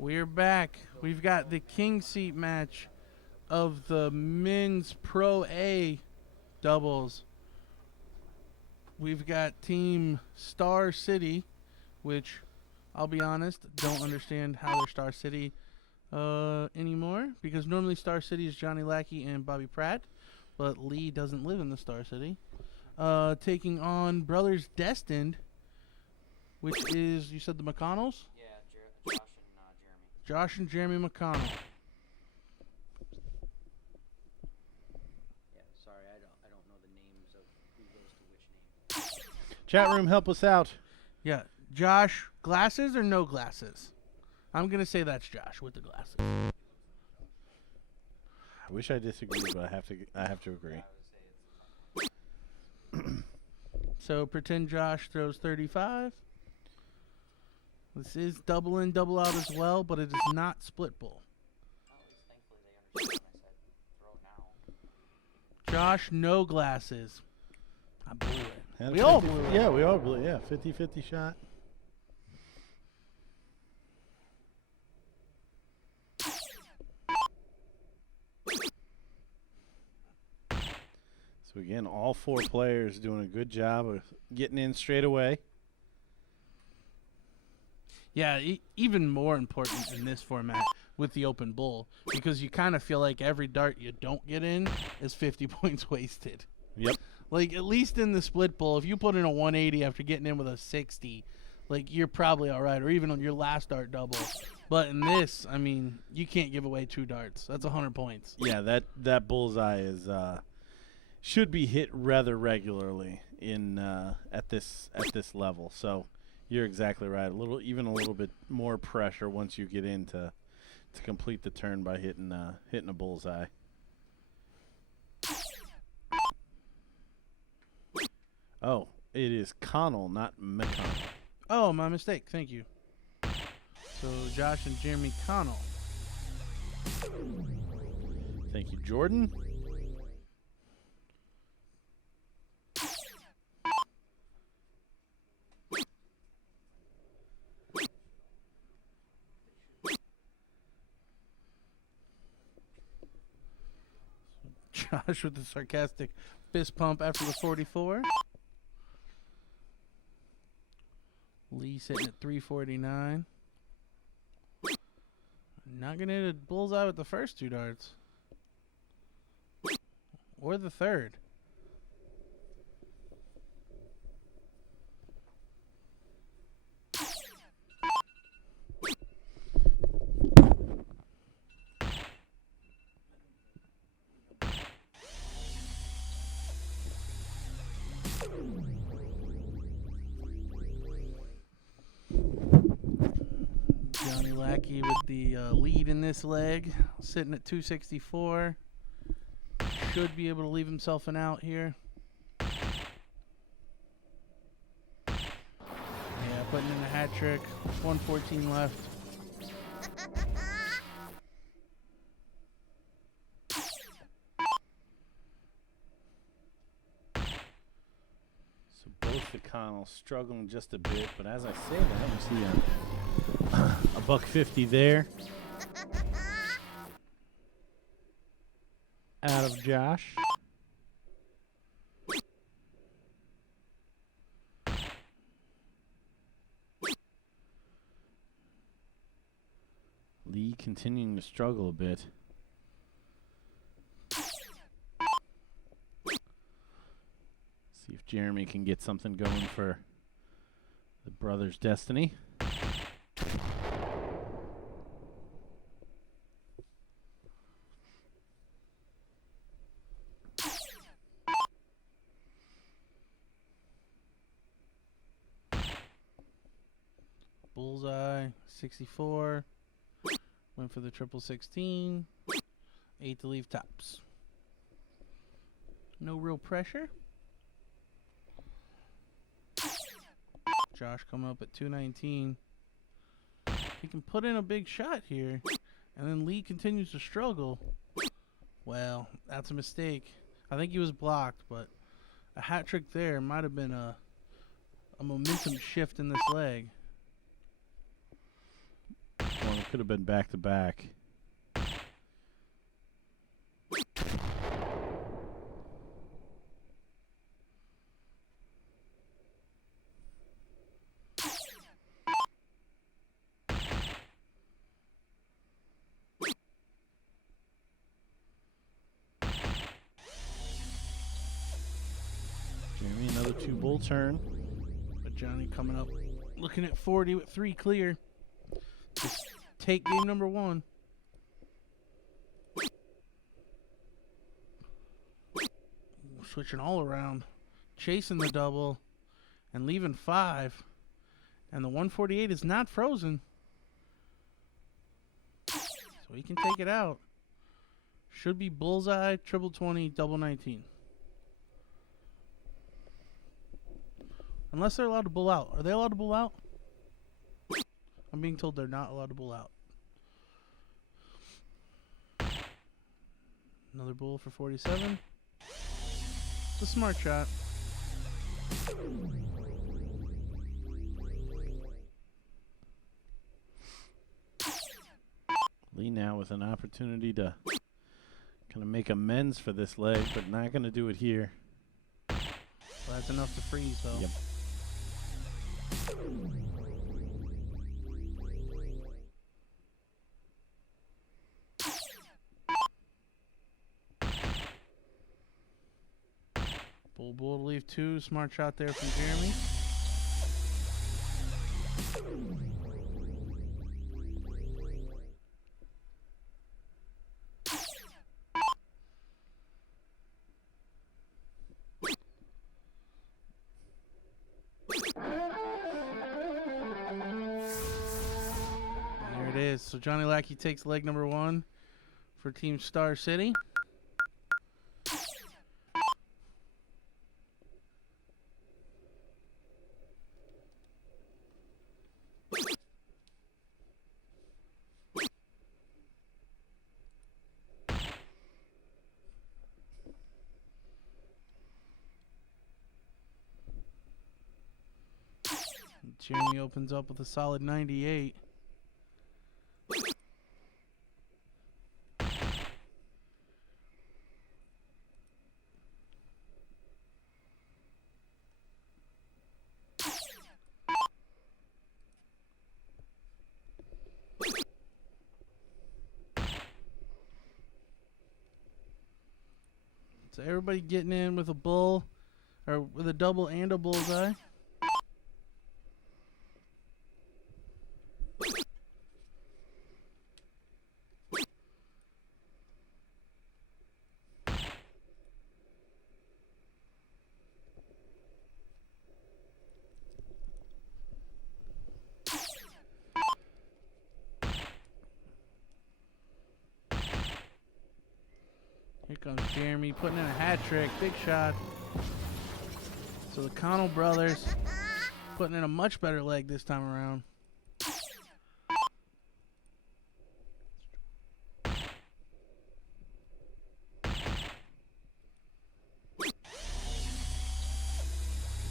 We're back. We've got the king seat match of the men's Pro A doubles. We've got Team Star City, which I'll be honest, don't understand how they're Star City anymore, because normally Star City is Johnny Lackey and Bobby Pratt, but Lee doesn't live in the Star City. Taking on Brothers Destined, which is, you said the McConnells? Yeah, Josh and Jeremy. Josh and Jeremy McConnell. Yeah, sorry, I don't know the names of who goes to which name. Chat room, help us out. Yeah, Josh, glasses or no glasses? I'm gonna say that's Josh with the glasses. I wish I disagreed, but I have to agree. So pretend Josh throws 35. This is double in, double out as well, but it is not split bull. At least thankfully they understood when I said throw now. Josh, no glasses. I blew it. And We all 50 blew it. Yeah, we all blew it. Yeah, 50-50 shot. So again, all four players doing a good job of getting in straight away. Yeah, even more important in this format with the open bull, because you kind of feel like every dart you don't get in is 50 points wasted. Yep. Like, at least in the split bull, if you put in a 180 after getting in with a 60, like, you're probably all right, or even on your last dart double. But in this, I mean, you can't give away 2 darts. That's 100 points. Yeah, that bullseye is should be hit rather regularly in at this level. So you're exactly right. Even a little bit more pressure once you get in to complete the turn by hitting a bullseye. Oh, it is Connell, not McConnell. Oh, my mistake. Thank you. So Josh and Jeremy Connell. Thank you, Jordan. Josh with the sarcastic fist pump after the 44. Lee sitting at 349. Not going to hit a bullseye with the first 2 darts. Or the third. Johnny Lackey with the lead in this leg, sitting at 264. Should be able to leave himself an out here. Yeah, putting in a hat trick. 114 left. So both the Connells struggling just a bit, but as I say that, we see a $150 there out of Josh. Lee continuing to struggle a bit. See if Jeremy can get something going for the brothers' destiny. Bullseye, 64. Went for the triple 16. 8 to leave tops. No real pressure. Josh coming up at 219. He can put in a big shot here, and then Lee continues to struggle. Well, that's a mistake. I think he was blocked, but a hat trick there might have been a momentum shift in this leg. One Could have been back to back. Jeremy, another 2-bull turn. But Johnny coming up, looking at 40 with 3 clear. Just take game number 1. Switching all around, chasing the double, and leaving 5. And the 148 is not frozen, so he can take it out. Should be bullseye, triple 20, double 19. Unless they're allowed to bull out. Are they allowed to bull out? I'm being told they're not allowed to bull out. Another bull for 47. It's a smart shot. Lee now with an opportunity to kind of make amends for this leg, but not going to do it here. Well, that's enough to freeze, though. Yep. Bull to leave 2. Smart shot there from Jeremy. There it is. So Johnny Lackey takes leg number 1 for Team Star City. Jeremy opens up with a solid 98. So everybody getting in with a bull, or with a double and a bullseye. Here comes Jeremy putting in a hat trick. Big shot. So the Connell brothers putting in a much better leg this time around.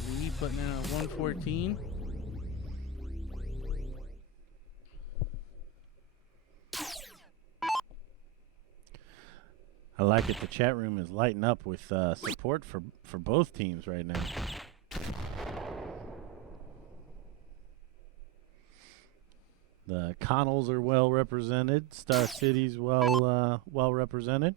Lee putting in a 114. I like it. The chat room is lighting up with support for both teams right now. The Connells are well represented. Star City's well represented.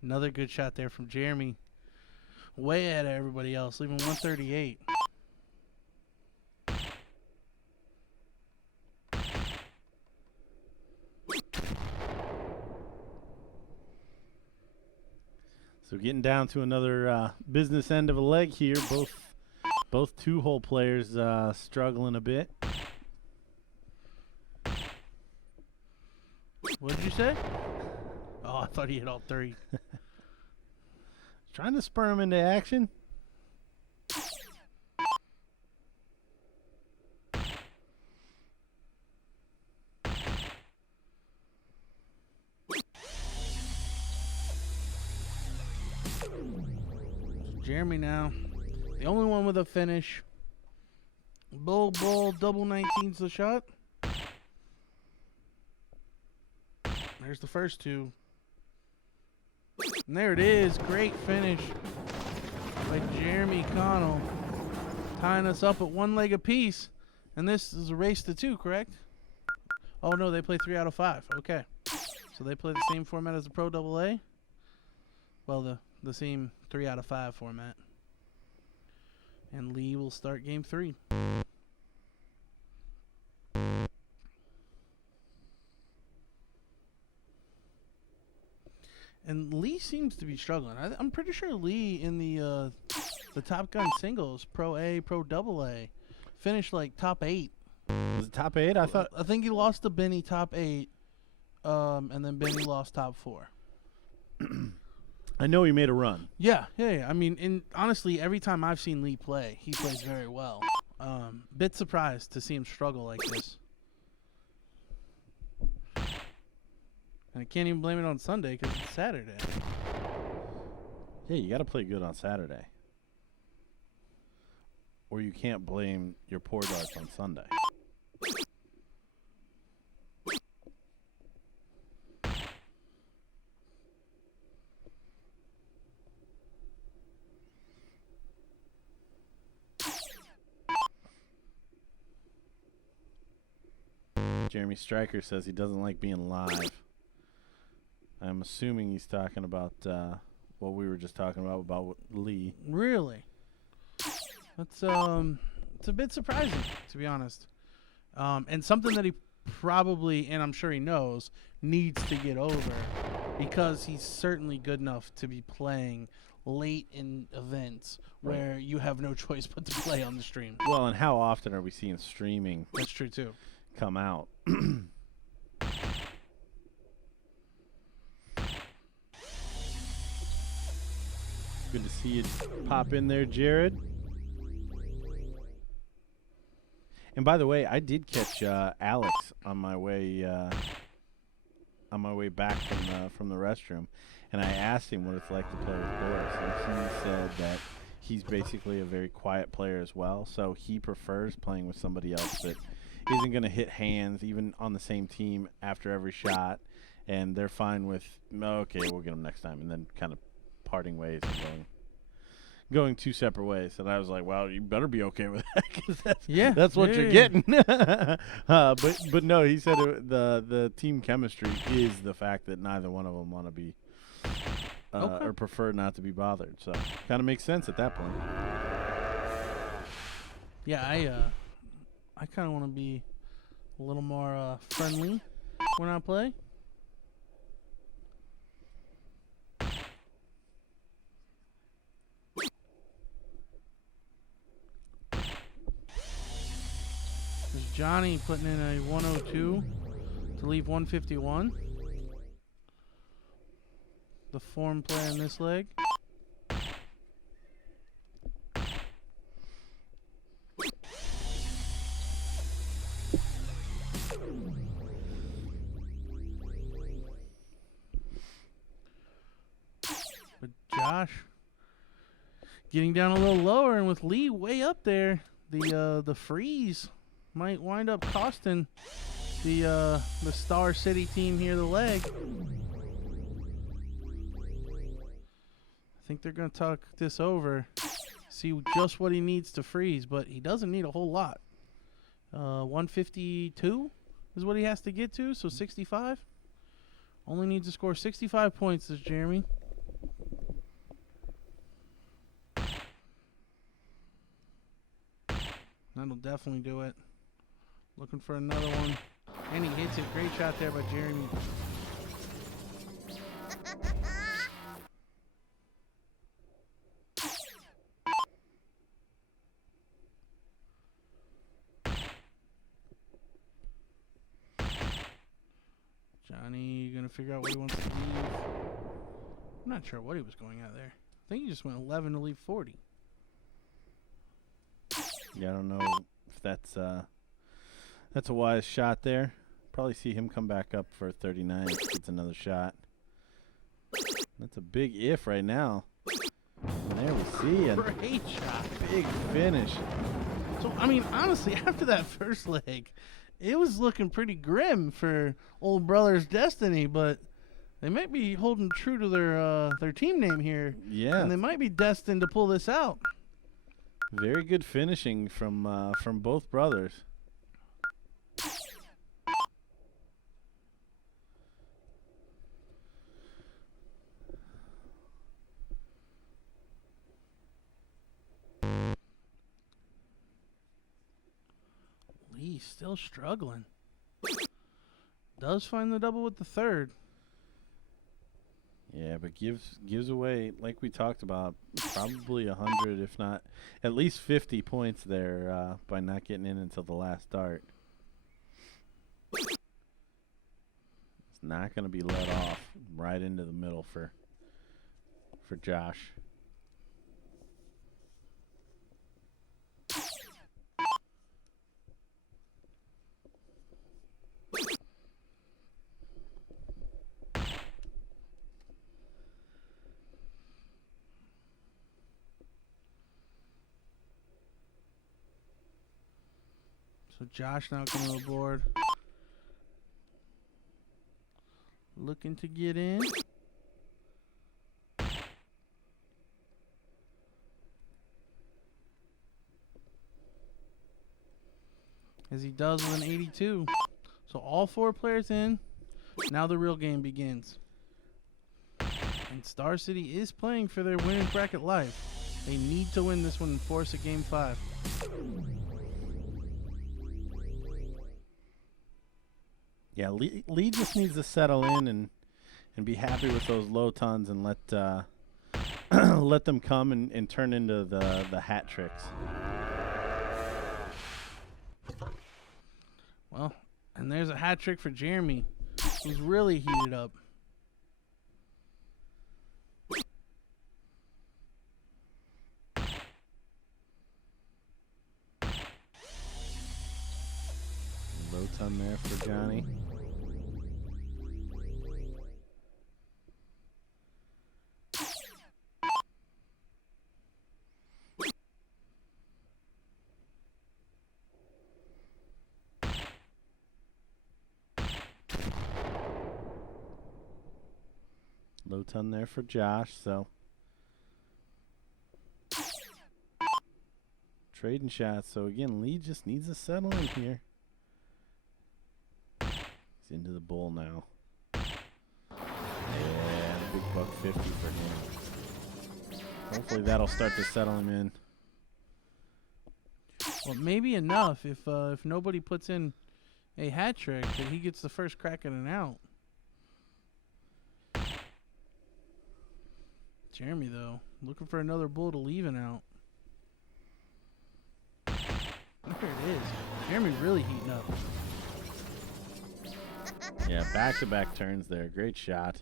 Another good shot there from Jeremy. Way ahead of everybody else, leaving 138. So getting down to another business end of a leg here. Both two-hole players struggling a bit. What did you say? I thought he hit all three. Trying to spur him into action. Jeremy now, the only one with a finish. Bull, double 19's the shot. There's the first two. And there it is. Great finish by Jeremy Connell. Tying us up at 1 leg apiece. And this is a race to 2, correct? Oh, no, they play 3 out of 5. Okay. So they play the same format as the Pro AA? Well, the same 3 out of 5 format. And Lee will start game 3. And Lee seems to be struggling. I'm pretty sure Lee in the Top Gun singles, Pro A, Pro AA, finished like top 8. Was it top 8? I think he lost to Benny top 8, and then Benny lost top 4. I know he made a run. Yeah. I mean, honestly, every time I've seen Lee play, he plays very well. Bit surprised to see him struggle like this. And I can't even blame it on Sunday because it's Saturday. Yeah, you got to play good on Saturday. Or you can't blame your poor darts on Sunday. Jeremy Stryker says he doesn't like being live. I'm assuming he's talking about what we were just talking about Lee. Really? That's it's a bit surprising, to be honest. And something that he probably, and I'm sure he knows, needs to get over, because he's certainly good enough to be playing late in events where you have no choice but to play on the stream. Well, and how often are we seeing streaming? That's true too. Come out. Good to see you pop in there, Jared. And by the way, I did catch Alex on my way back from the restroom, and I asked him what it's like to play with Boris, and he said that he's basically a very quiet player as well, so he prefers playing with somebody else that isn't going to hit hands even on the same team after every shot, and they're fine with, okay, we'll get them next time, and then kind of parting ways and going two separate ways. And I was like, well, you better be okay with that, because that's what you're getting. But no, he said the team chemistry is the fact that neither one of them want to be or prefer not to be bothered. So kind of makes sense at that point. Yeah, I kind of want to be a little more friendly when I play. There's Johnny putting in a 102 to leave 151. The form player in this leg. But Josh getting down a little lower, and with Lee way up there, the freeze might wind up costing the Star City team here the leg. I think they're going to talk this over, see just what he needs to freeze, but he doesn't need a whole lot. 152 is what he has to get to, so 65. Only needs to score 65 points, this Jeremy. That'll definitely do it. Looking for another one. And he hits it. Great shot there by Jeremy. Johnny gonna figure out what he wants to leave. I'm not sure what he was going at there. I think he just went 11 to leave 40. Yeah, I don't know if that's a wise shot there. Probably see him come back up for 39 if he gets another shot. That's a big if right now. And there we see a Great shot. big finish. So, I mean, honestly, after that first leg, it was looking pretty grim for Old Brother's Destiny, but they might be holding true to their team name here. Yeah. And they might be destined to pull this out. Very good finishing from both brothers. Lee still struggling. Does find the double with the third. Yeah, but gives away, like we talked about, probably 100, if not at least 50 points there by not getting in until the last start. It's not going to be let off right into the middle for Josh. So Josh now coming aboard. Looking to get in. As he does with an 82. So all 4 players in. Now the real game begins. And Star City is playing for their winning bracket life. They need to win this one and force a game 5. Yeah, Lee just needs to settle in and be happy with those low tons and let let them come and turn into the hat tricks. Well, and there's a hat trick for Jeremy, who's really heated up. Low ton there for Johnny. Low ton there for Josh, so trading shots. So again, Lee just needs to settle in here. He's into the bull now. Yeah, big buck 50 for him. Hopefully that'll start to settle him in. Well, maybe enough if nobody puts in a hat trick that he gets the first crack at an out. Jeremy, though, looking for another bull to leave an out. There it is. Jeremy really heating up. Yeah, back-to-back turns there. Great shot.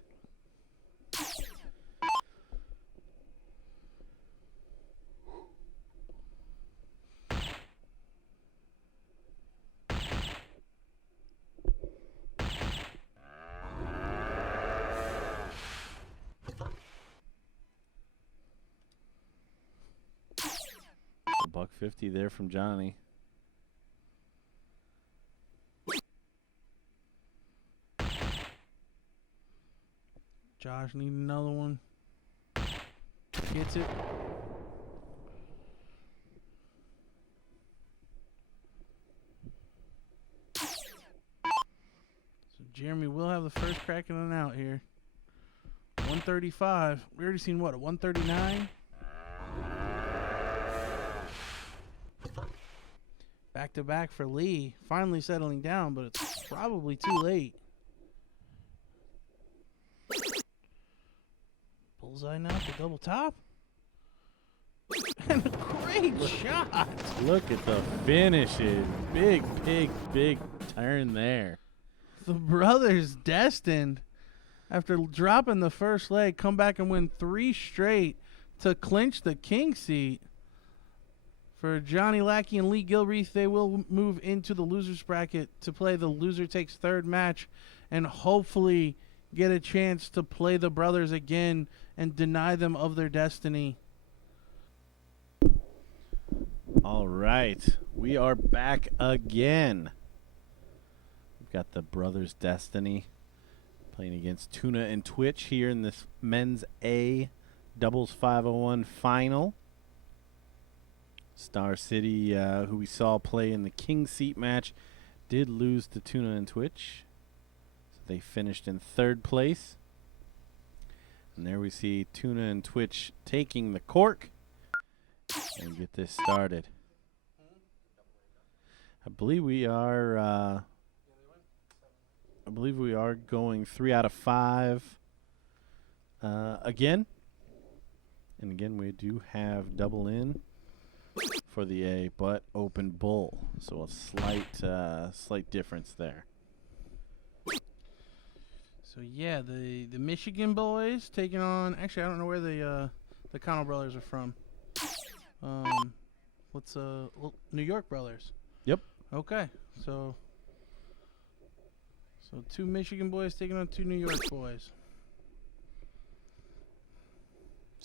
Buck 50 there from Johnny. Josh need another one. Gets it. So Jeremy will have the first crack at an out here. 135. We already seen what, a 139? Back to back for Lee. Finally settling down, but it's probably too late. Bullseye now for double top. And a great shot. Look at the finishes. Big turn there. The brothers destined, after dropping the first leg, come back and win 3 straight to clinch the king seat. For Johnny Lackey and Lee Gilreath, they will move into the losers bracket to play the loser takes third match and hopefully get a chance to play the brothers again and deny them of their destiny. All right. We are back again. We've got the brothers Destiny playing against Tuna and Twitch here in this men's A doubles 501 final. Star City, who we saw play in the king seat match, did lose to Tuna and Twitch. So they finished in third place. And there we see Tuna and Twitch taking the cork and get this started. I believe we are going 3 out of 5 again. And again, we do have double in for the A, but open bull. So a slight difference there. So yeah, the Michigan boys taking on. Actually, I don't know where the Connell brothers are from. New York brothers. Yep. Okay, so 2 Michigan boys taking on 2 New York boys.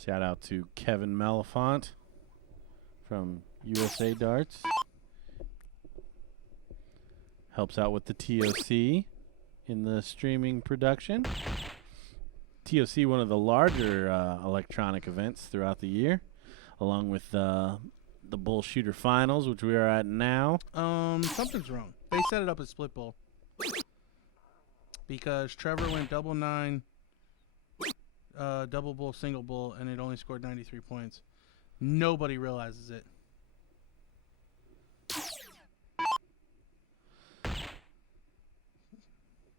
Shout out to Kevin Malafont from USA Darts. Helps out with the TOC in the streaming production. TOC, one of the larger electronic events throughout the year, along with the BullShooter finals, which we are at now. Something's wrong. They set it up as split bull because Trevor went double 9, double bull, single bull, and it only scored 93 points. Nobody realizes it.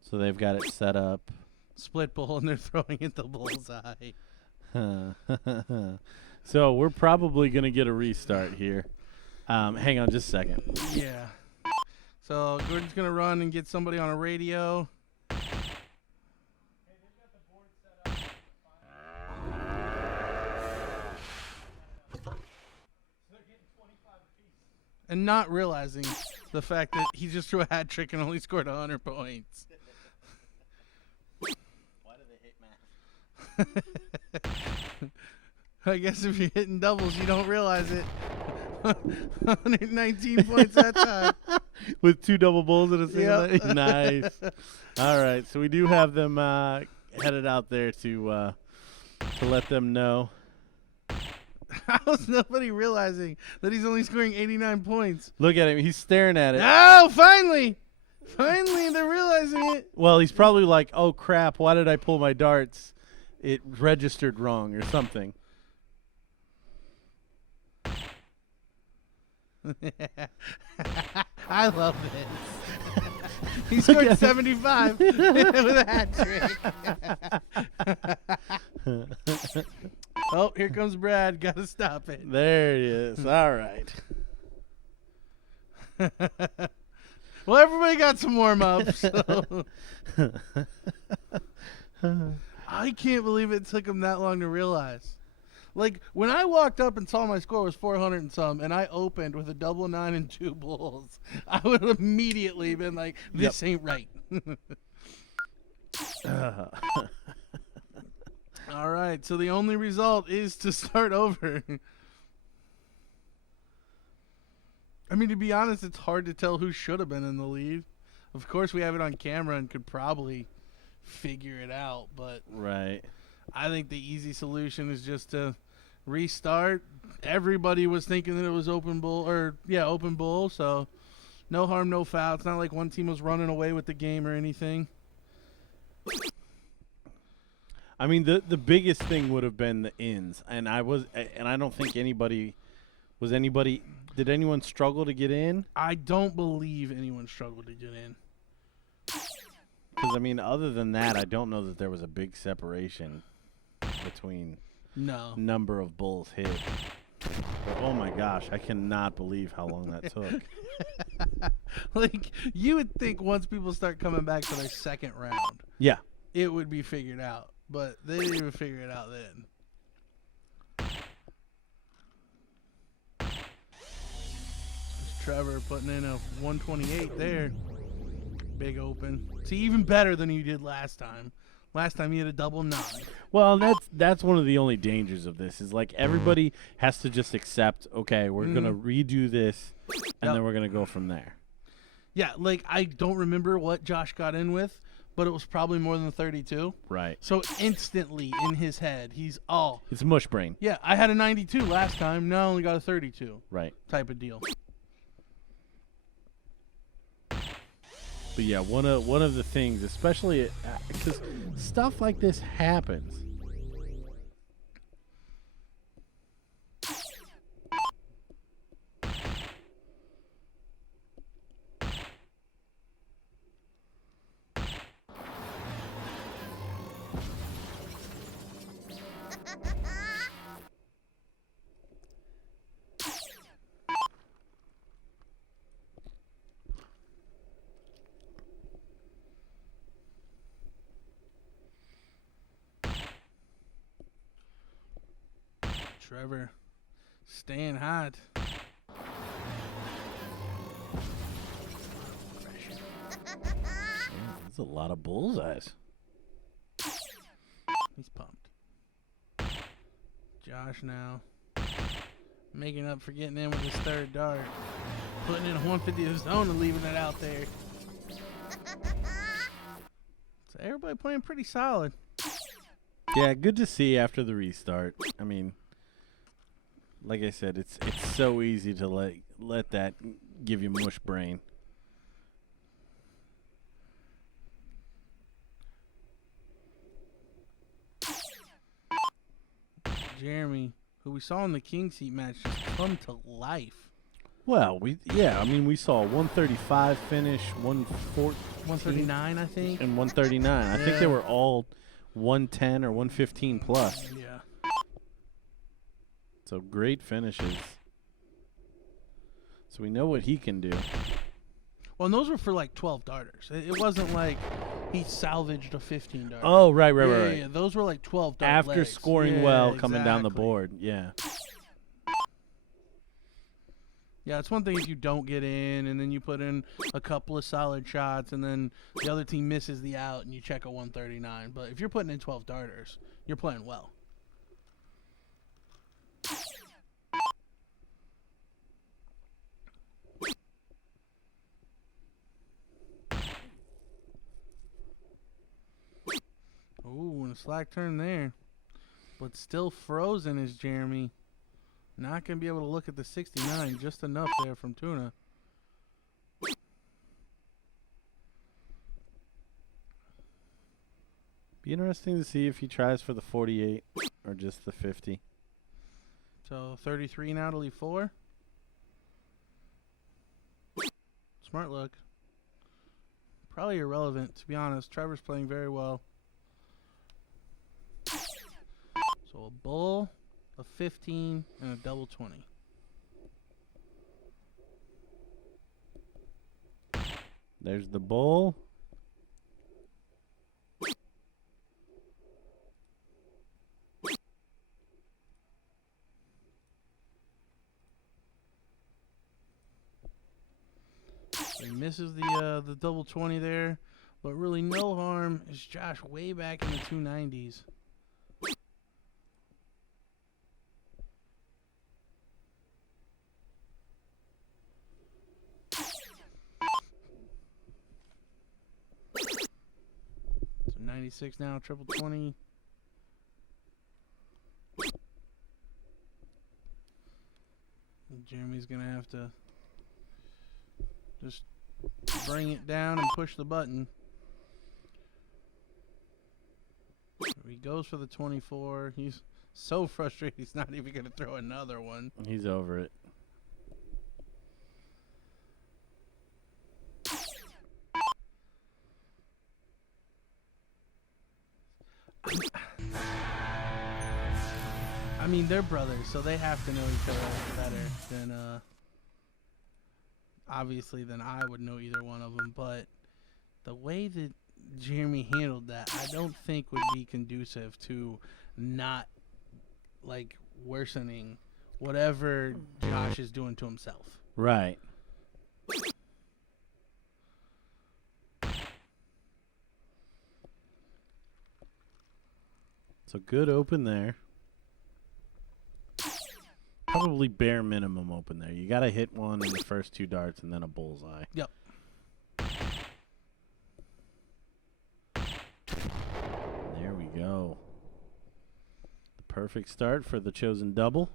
So they've got it set up. Split bull, and they're throwing it the bullseye. So we're probably going to get a restart here. Hang on just a second. Yeah. So Gordon's going to run and get somebody on a radio. And not realizing the fact that he just threw a hat trick and only scored 100 points. Why do they hate math? I guess if you're hitting doubles, you don't realize it. 119 points that time. With 2 double bulls in a single Yep. leg? Nice. All right, so we do have them headed out there to let them know. How's nobody realizing that he's only scoring 89 points? Look at him. He's staring at it. Oh, finally! Finally, they're realizing it. Well, he's probably like, oh, crap, why did I pull my darts? It registered wrong or something. I love this. He scored 75 with a hat trick. Oh, here comes Brad. Got to stop it. There he is. All right. Well, everybody got some warm-ups. So. I can't believe it took him that long to realize. Like, when I walked up and saw my score was 400 and some, and I opened with a double 9 and 2 bulls, I would have immediately been like, this ain't right. All right, so the only result is to start over. I mean, to be honest, it's hard to tell who should have been in the lead. Of course, we have it on camera and could probably figure it out, but Right. I think the easy solution is just to restart. Everybody was thinking that it was open bull, so no harm, no foul. It's not like one team was running away with the game or anything. I mean, the biggest thing would have been the ins, and I don't think did anyone struggle to get in? I don't believe anyone struggled to get in. Because, I mean, other than that, I don't know that there was a big separation between number of bulls hit. But, oh, my gosh, I cannot believe how long that took. Like, you would think once people start coming back for their second round, Yeah. it would be figured out. But they didn't even figure it out then. Trevor putting in a 128 there. Big open. See, even better than he did last time. Last time he had a double 9. Well, that's one of the only dangers of this is like everybody has to just accept, okay, we're going to redo this, and then we're going to go from there. Yeah, like I don't remember what Josh got in with, but it was probably more than 32. Right. So instantly in his head, he's, It's mush brain. yeah, I had a 92 last time. Now I only got a 32. Right. Type of deal. But yeah, one of the things, especially because stuff like this happens. Trevor staying hot. That's a lot of bullseyes. He's pumped. Josh now making up for getting in with his third dart. Putting in a 150 of his own and leaving it out there. So everybody playing pretty solid. Yeah, good to see after the restart. I mean, like I said, it's so easy to let that give you mush brain. Jeremy, who we saw in the king seat match, just come to life. Well, we saw a 135 finish, 139, I think. and 139. I think they were all 110 or 115 plus. Yeah. So great finishes. So we know what he can do. Well, and those were for like 12 darters. It wasn't like he salvaged a 15 darter. Oh, right. Yeah, those were like 12 dart After legs. scoring Yeah, well, coming down the exactly. board. Yeah. Yeah, it's one thing if you don't get in and then you put in a couple of solid shots and then the other team misses the out and you check a 139. But if you're putting in 12 darters, you're playing well. Ooh, and a slack turn there. But still frozen is Jeremy. Not going to be able to look at the 69. Just enough there from Tuna. Be interesting to see if he tries for the 48 or just the 50. So 33 now to leave 4. Smart look. Probably irrelevant, to be honest. Trevor's playing very well. So a bull, a 15, and a double 20. There's the bull. So he misses the double 20 there, but really no harm as Josh way back in the 290s. So 96 now, triple 20. Jeremy's gonna have to just bring it down and push the button. He goes for the 24. He's so frustrated he's not even going to throw another one. He's over it. I mean, they're brothers, so they have to know each other better obviously, then I would know either one of them. But the way that Jeremy handled that, I don't think would be conducive to not like worsening whatever Josh is doing to himself. Right. So good open there. Probably bare minimum open there. You got to hit one in the first 2 darts and then a bullseye. Yep. There we go. The perfect start for the chosen double.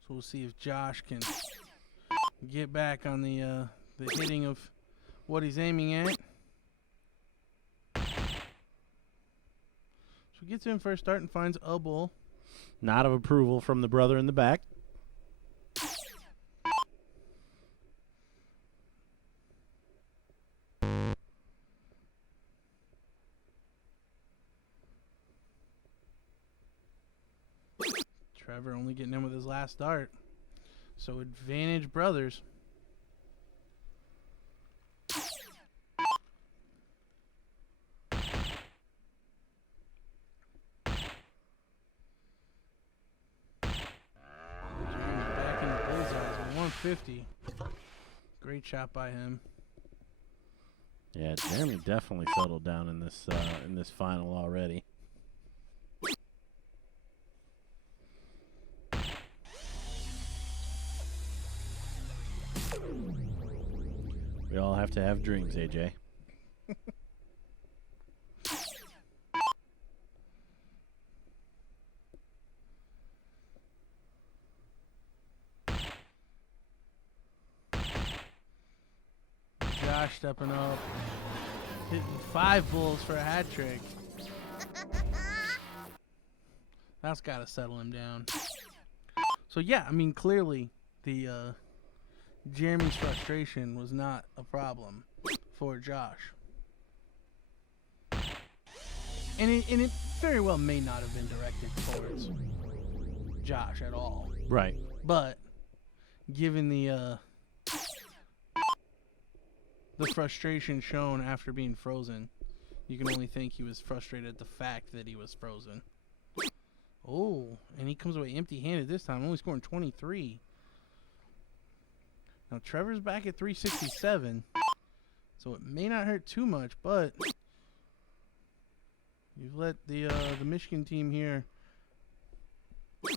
So we'll see if Josh can get back on the hitting of what he's aiming at. So he gets in first start and finds a bull. Nod of approval from the brother in the back. Trevor only getting in with his last dart. So advantage brothers. Jeremy back in the bullseyes with 150. Great shot by him. Yeah, Jeremy definitely settled down in this final already. We all have to have dreams, AJ. Josh stepping up. Hitting 5 bulls for a hat trick. That's got to settle him down. So, yeah, I mean, clearly the Jeremy's frustration was not a problem for Josh. And it very well may not have been directed towards Josh at all. Right. But given the frustration shown after being frozen, you can only think he was frustrated at the fact that he was frozen. Oh, and he comes away empty-handed this time, only scoring 23. Now Trevor's back at 367, so it may not hurt too much, but you've let the Michigan team here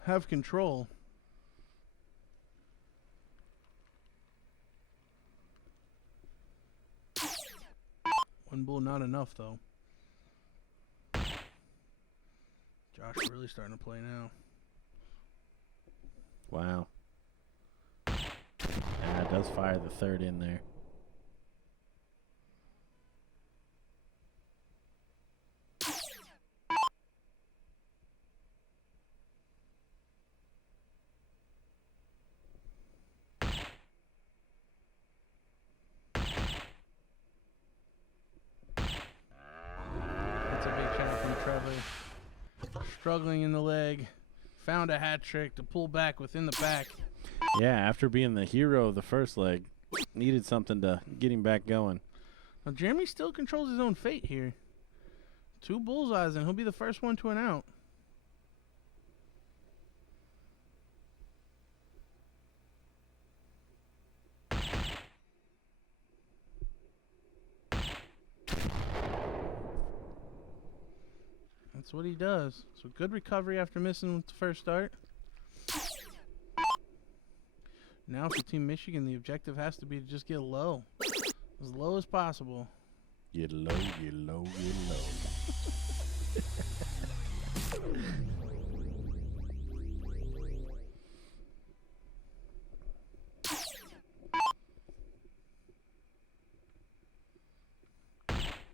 have control. One bull not enough though. Josh really starting to play now. Wow. Yeah, it does fire the third in there. That's a big shot from Trevor. Struggling in the leg. Found a hat trick to pull back within the back. Yeah, after being the hero of the first leg, needed something to get him back going. Now Jeremy still controls his own fate here. 2 bullseyes and he'll be the first one to an out. That's what he does. So good recovery after missing with the first start. Now for Team Michigan, the objective has to be to just get low. As low as possible. Get low, get low, get low.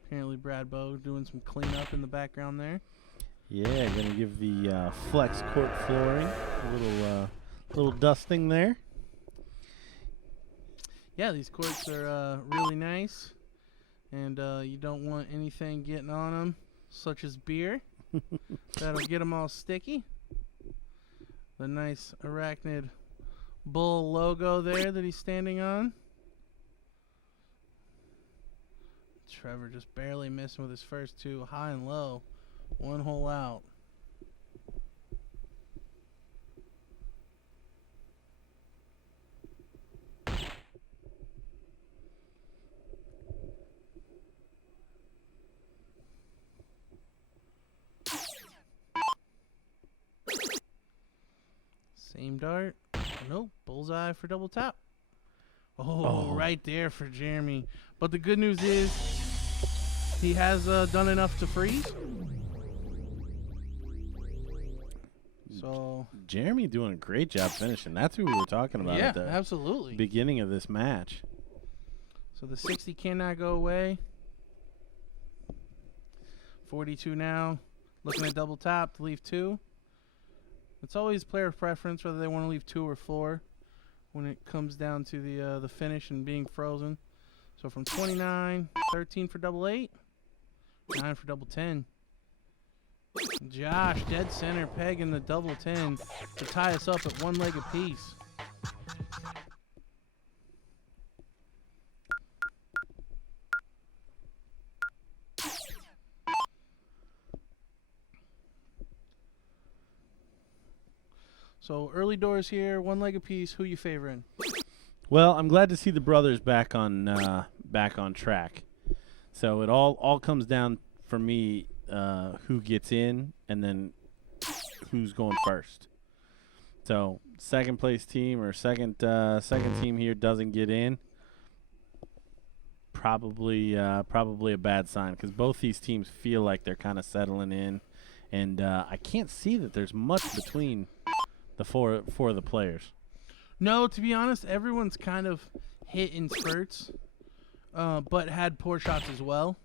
Apparently Brad Bowe doing some cleanup in the background there. Yeah, gonna give the flex court flooring a little dusting there. Yeah, these courts are really nice, and you don't want anything getting on them, such as beer. That'll get them all sticky. The nice Arachnid Bull logo there that he's standing on. Trevor just barely missing with his first two, high and low. One hole out. Same dart. Oh, nope. Bullseye for double tap. Oh, right there for Jeremy. But the good news is he has done enough to freeze. So Jeremy doing a great job finishing. That's who we were talking about yeah, at the absolutely. beginning of this match. So the 60 cannot go away. 42 now. Looking at double tap to leave 2. It's always player preference whether they want to leave 2 or 4 when it comes down to the finish and being frozen. So from 29, 13 for double 8, 9 for double 10. Josh, dead center, pegging the double 10 to tie us up at 1 leg apiece. So early doors here, 1 leg apiece. Who you favoring? Well, I'm glad to see the brothers back on track. So it all comes down for me who gets in and then who's going first. So second place team or second team here doesn't get in. Probably a bad sign because both these teams feel like they're kind of settling in, and I can't see that there's much between the four of the players. No, to be honest, everyone's kind of hit in spurts, but had poor shots as well.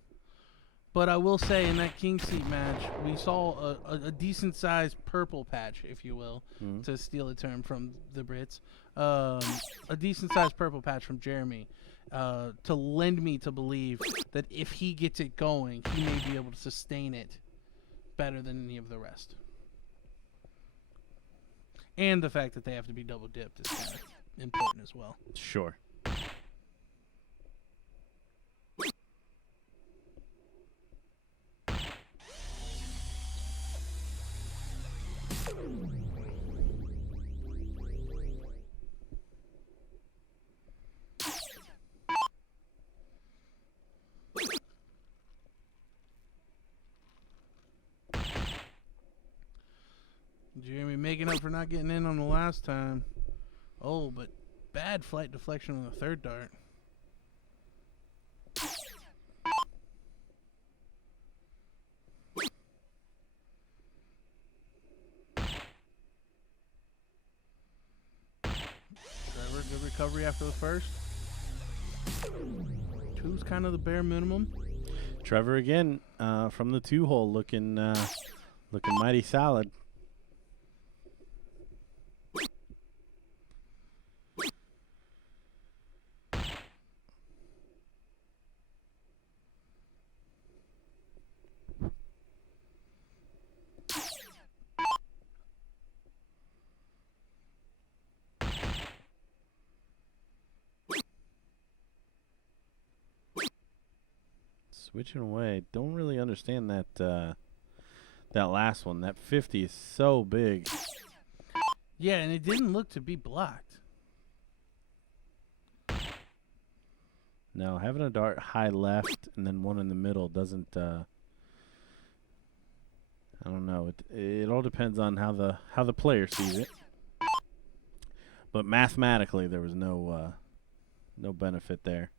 But I will say in that king seat match, we saw a decent-sized purple patch, if you will, to steal a term from the Brits. A decent-sized purple patch from Jeremy to lend me to believe that if he gets it going, he may be able to sustain it better than any of the rest. And the fact that they have to be double dipped is kind of important as well. Sure. Jeremy making up for not getting in on the last time. Oh, but bad flight deflection on the third dart. Trevor, good recovery after the first. 2's kind of the bare minimum. Trevor again from the 2-hole looking mighty solid. Switching away. Don't really understand that last one. That 50 is so big. Yeah, and it didn't look to be blocked. No, having a dart high left and then one in the middle doesn't. I don't know. It all depends on how the player sees it. But mathematically, there was no benefit there.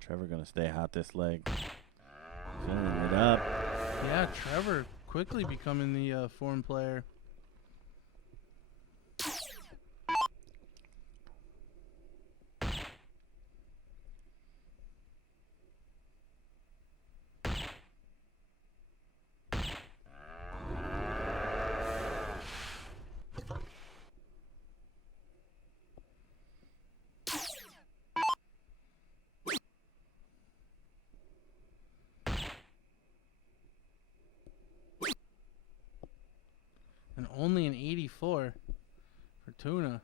Trevor gonna stay hot this leg. Filling it up. Yeah, Trevor quickly becoming the form player. And only an 84 for Tuna.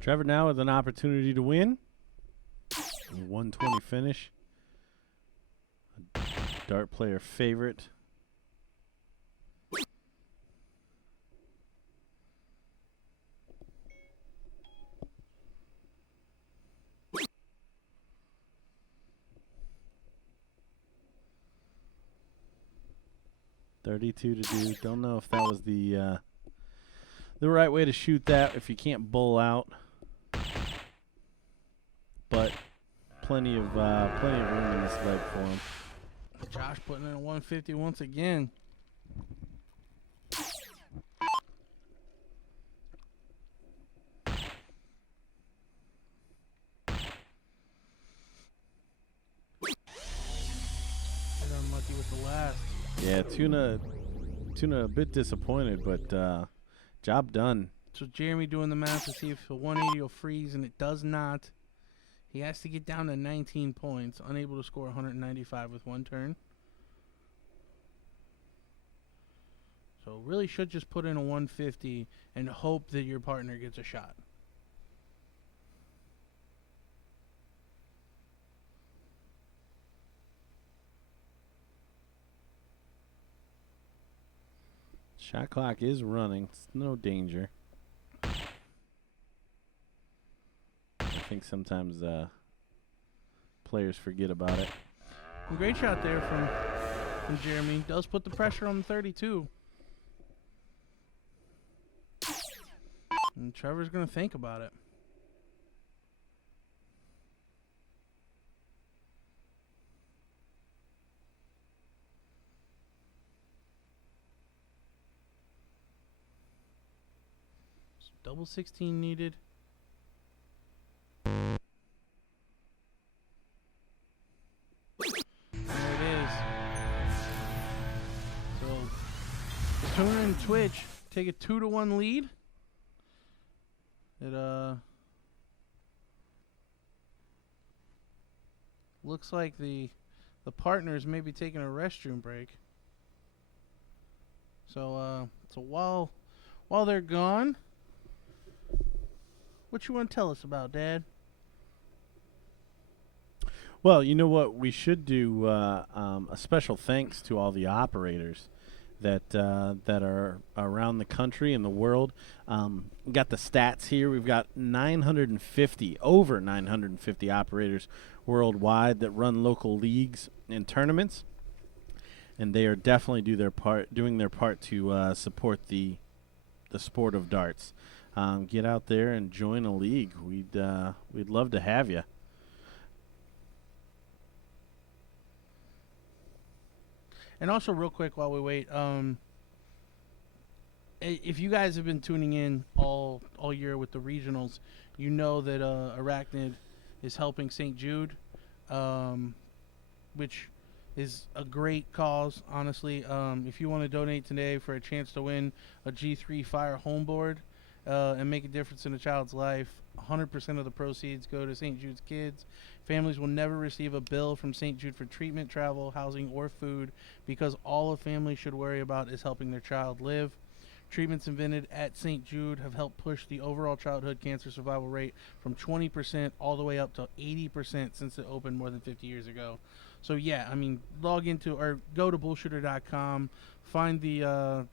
Trevor now with an opportunity to win. A 120 finish. A dart player favorite. .32 to do. Don't know if that was the right way to shoot that if you can't bull out. But plenty of room in this leg for him. Josh putting in a 150 once again. Get unlucky with the last. Yeah, Tuna a bit disappointed, but job done. So Jeremy doing the math to see if the 180 will freeze, and it does not. He has to get down to 19 points, unable to score 195 with one turn. So really should just put in a 150 and hope that your partner gets a shot. Shot clock is running. It's no danger. I think sometimes players forget about it. Great shot there from Jeremy. Does put the pressure on the 32. And Trevor's going to think about it. So double 16 needed. There it is. So Tuna and Twitch take a 2-1 lead. It looks like the partners may be taking a restroom break. So while they're gone, what you want to tell us about, Dad? Well, you know what? We should do a special thanks to all the operators that are around the country and the world. Got the stats here. We've got over 950 operators worldwide that run local leagues and tournaments, and they are definitely doing their part to support the sport of darts. Get out there and join a league. We'd love to have you. And also, real quick, while we wait, if you guys have been tuning in all year with the regionals, you know that Arachnid is helping St. Jude, which is a great cause, honestly. If you want to donate today for a chance to win a G3 Fire homeboard and make a difference in a child's life, 100% of the proceeds go to St. Jude's kids. Families will never receive a bill from St. Jude for treatment, travel, housing, or food, because all a family should worry about is helping their child live. Treatments invented at St. Jude have helped push the overall childhood cancer survival rate from 20% all the way up to 80% since it opened more than 50 years ago. So yeah, I mean, log into or go to BullShooter.com, find the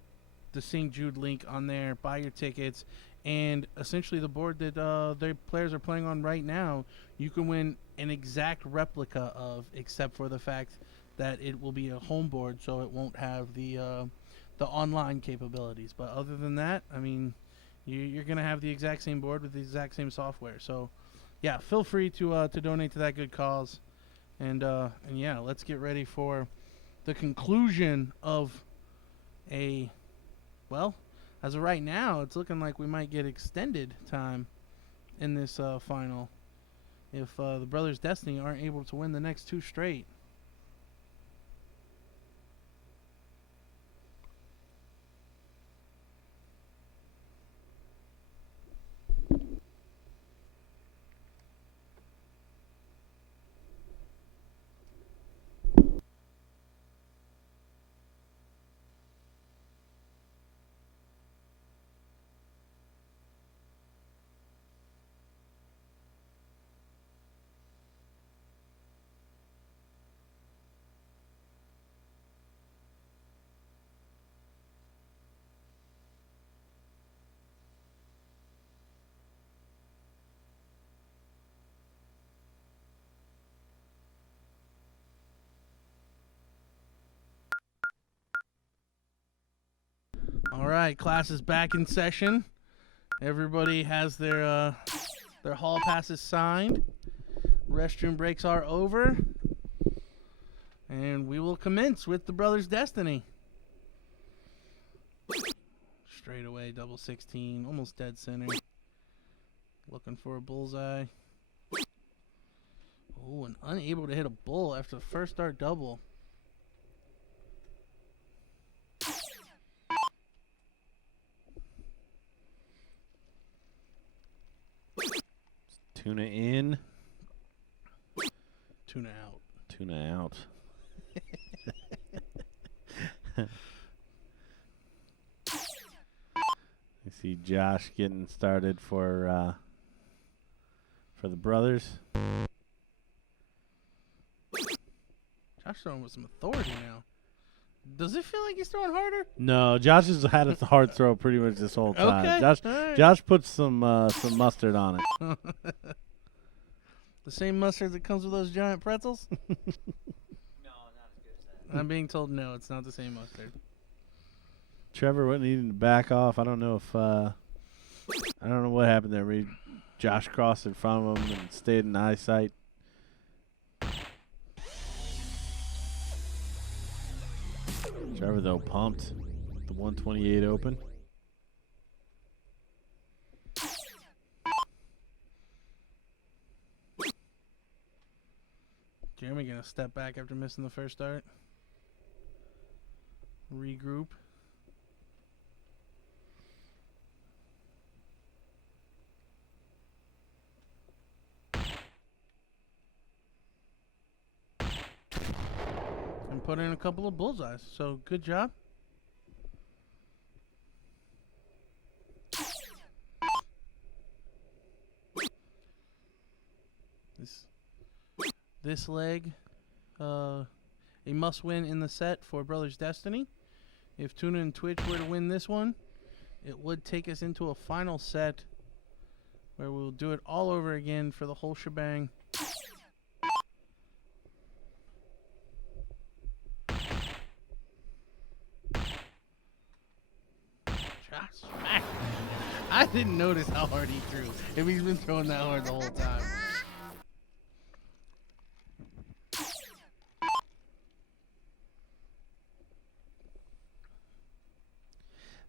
St. Jude link on there, buy your tickets, and essentially the board that their players are playing on right now, you can win an exact replica of, except for the fact that it will be a home board, so it won't have the online capabilities. But other than that, I mean, you're going to have the exact same board with the exact same software. So yeah, feel free to donate to that good cause. And yeah, let's get ready for the conclusion of as of right now, it's looking like we might get extended time in this final if the Brothers Destiny aren't able to win the next two straight. All right, class is back in session. Everybody has their hall passes signed. Restroom breaks are over. And we will commence with the Brothers' Destiny. Straight away, double 16, almost dead center. Looking for a bullseye. Oh, and unable to hit a bull after the first start double. Tuna in. Tuna out. Tuna out. You see Josh getting started for the brothers. Josh throwing with some authority now. Does it feel like he's throwing harder? No, Josh has had a hard throw pretty much this whole time. Okay. Josh, all right. Josh puts some mustard on it. The same mustard that comes with those giant pretzels? No, not as good as that. I'm being told no, it's not the same mustard. Trevor went needing to back off. I don't know if I don't know what happened there. Josh crossed in front of him and stayed in eyesight. Trevor though pumped. The 128 open. Jeremy gonna step back after missing the first start. Regroup. And put in a couple of bullseyes. So good job. This leg, a must-win in the set for Brothers Destiny. If Tuna and Twitch were to win this one, it would take us into a final set where we'll do it all over again for the whole shebang. Josh, I didn't notice how hard he threw. If he's been throwing that hard the whole time.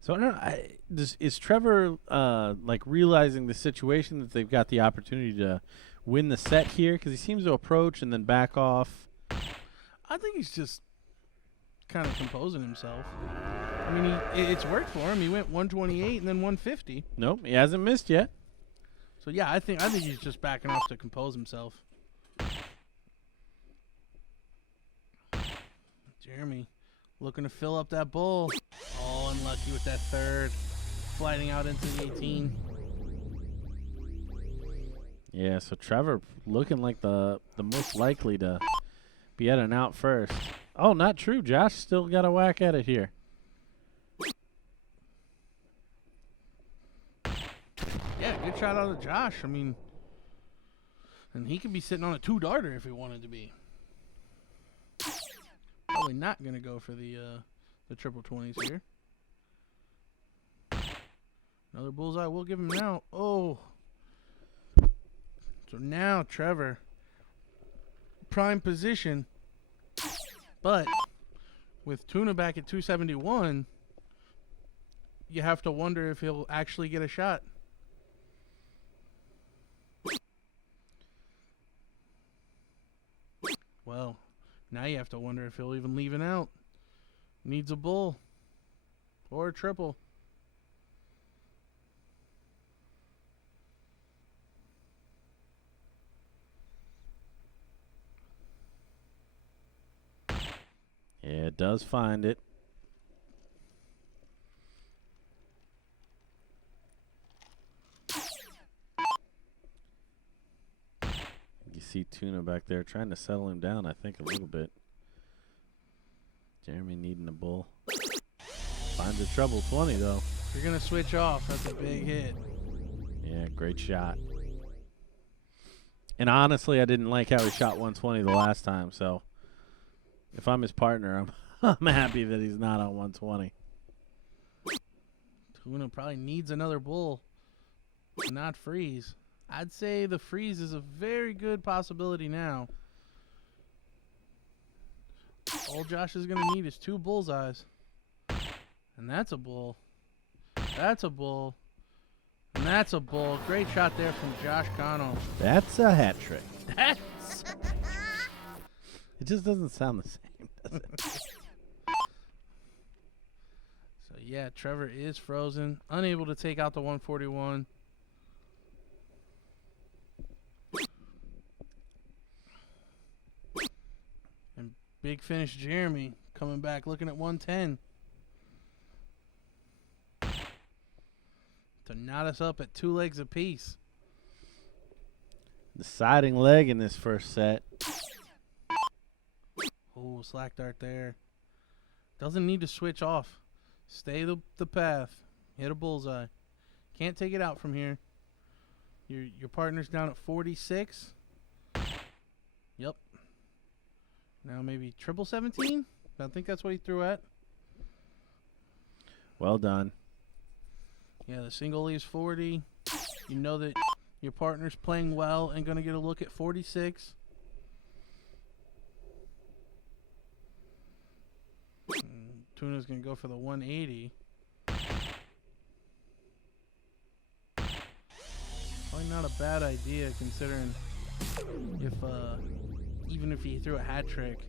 So I don't know. Is Trevor like realizing the situation that they've got the opportunity to win the set here? Because he seems to approach and then back off. I think he's just kind of composing himself. I mean, it's worked for him. He went 128 and then 150. Nope, he hasn't missed yet. So yeah, I think he's just backing off to compose himself. Jeremy looking to fill up that bowl. Oh, unlucky with that third. Sliding out into the 18. Yeah, so Trevor looking like the most likely to be at an out first. Oh, not true. Josh still got a whack at it here. Yeah, good shot out of Josh. I mean, and he could be sitting on a 2-darter if he wanted to be. Probably not going to go for the triple 20s here. Another bullseye. We'll give him now. Oh. So now Trevor. Prime position. But with Tuna back at 271, you have to wonder if he'll actually get a shot. Well, now you have to wonder if he'll even leave it out. Needs a bull. Or a triple. Yeah, it does find it. You see Tuna back there trying to settle him down, I think, a little bit. Jeremy needing a bull. Finds a treble 20, though. If you're going to switch off, that's a big hit. Yeah, great shot. And honestly, I didn't like how he shot 120 the last time, so if I'm his partner, I'm happy that he's not on 120. Tuna probably needs another bull, not freeze. I'd say the freeze is a very good possibility now. All Josh is going to need is 2 bullseyes. And that's a bull. That's a bull. And that's a bull. Great shot there from Josh Connell. That's a hat trick. That's It just doesn't sound the same, does it? So, yeah, Trevor is frozen. Unable to take out the 141. And big finish Jeremy coming back looking at 110. To knot us up at 2 legs apiece. Deciding leg in this first set. Oh, slack dart there. Doesn't need to switch off. Stay the path. Hit a bullseye. Can't take it out from here. Your partner's down at 46. Yep. Now maybe triple 17? I think that's what he threw at. Well done. Yeah, the single leaves 40. You know that your partner's playing well and going to get a look at 46. Tuna's going to go for the 180. Probably not a bad idea considering if even if he threw a hat trick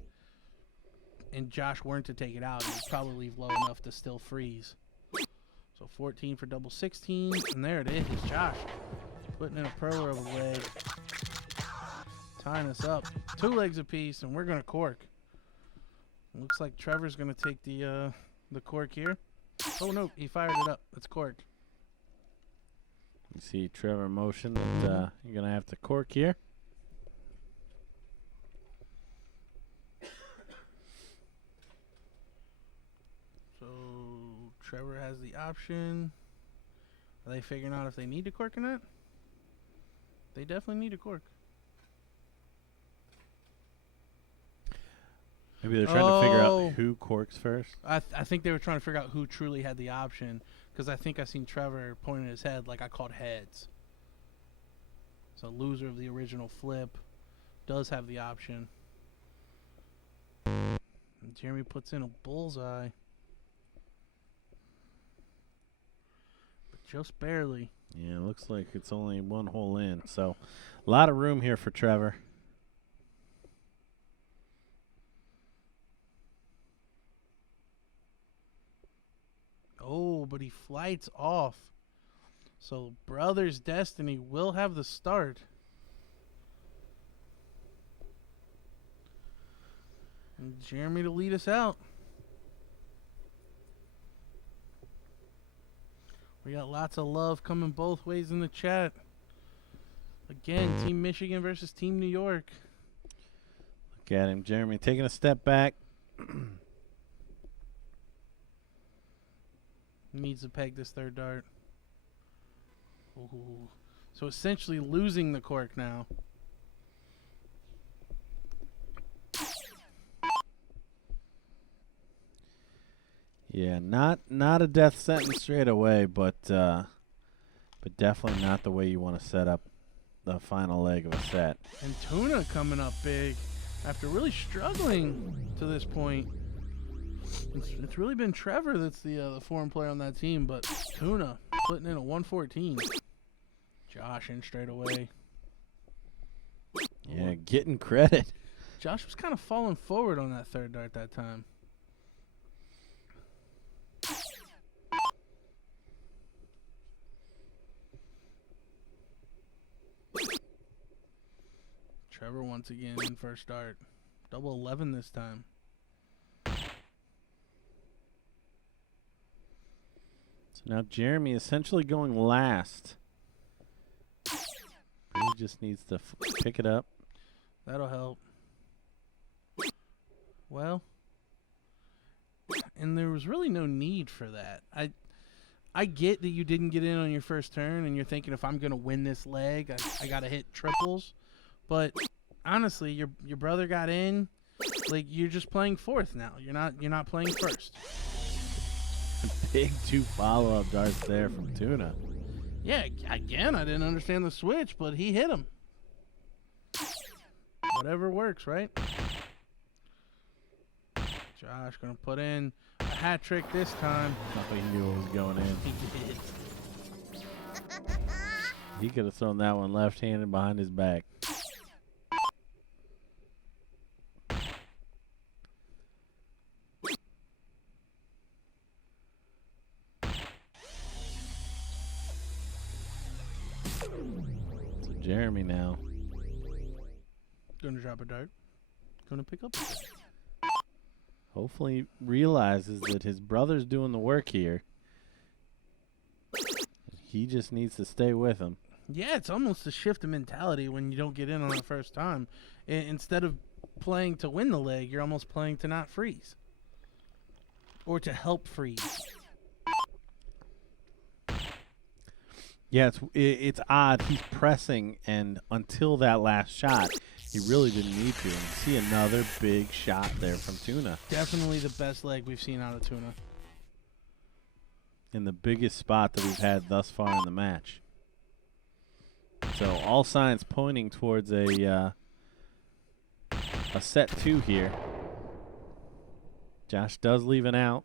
and Josh weren't to take it out, he'd probably leave low enough to still freeze. So 14 for double 16, and there it is. Josh putting in a perler of a leg, tying us up 2 legs apiece, and we're going to cork. Looks like Trevor's going to take the cork here. Oh, no, he fired it up. Let's cork. You see Trevor motion that you're going to have to cork here. So Trevor has the option. Are they figuring out if they need to cork or not? They definitely need to cork. Maybe they're trying to figure out who corks first. I think they were trying to figure out who truly had the option, because I think I seen Trevor pointing his head like I called heads. So loser of the original flip does have the option. And Jeremy puts in a bullseye. But just barely. Yeah, it looks like it's only 1 hole in. So a lot of room here for Trevor. Oh, but he flights off. So Brothers Destiny will have the start. And Jeremy to lead us out. We got lots of love coming both ways in the chat. Again, Team Michigan versus Team New York. Look at him, Jeremy taking a step back. Needs to peg this third dart. Ooh. So essentially losing the cork now. Yeah, not a death sentence straight away, but definitely not the way you want to set up the final leg of a set. And Tuna coming up big after really struggling to this point. It's really been Trevor that's the foreign player on that team, but Tuna putting in a 114. Josh in straight away. Yeah, getting credit. Josh was kind of falling forward on that third dart that time. Trevor once again in first dart. Double 11 this time. So now Jeremy essentially going last. He just needs to pick it up. That'll help. Well, and there was really no need for that. I get that you didn't get in on your first turn and you're thinking, if I'm going to win this leg, I got to hit triples. But honestly, your brother got in. Like, you're just playing fourth now. You're not playing first. Big 2 follow-up darts there from Tuna. Yeah, again, I didn't understand the switch, but he hit him. Whatever works, right? Josh gonna put in a hat trick this time. Oh, he knew it was going in. He did. He could have thrown that one left-handed behind his back. So Jeremy now. Gonna drop a dart. Gonna pick up a dart. Hopefully realizes that his brother's doing the work here. He just needs to stay with him. Yeah, it's almost a shift of mentality when you don't get in on the first time. Instead of playing to win the leg, you're almost playing to not freeze. Or to help freeze. Yeah, it's odd. He's pressing, and until that last shot, he really didn't need to. And see another big shot there from Tuna. Definitely the best leg we've seen out of Tuna. In the biggest spot that we've had thus far in the match. So all signs pointing towards a set 2 here. Josh does leave an out.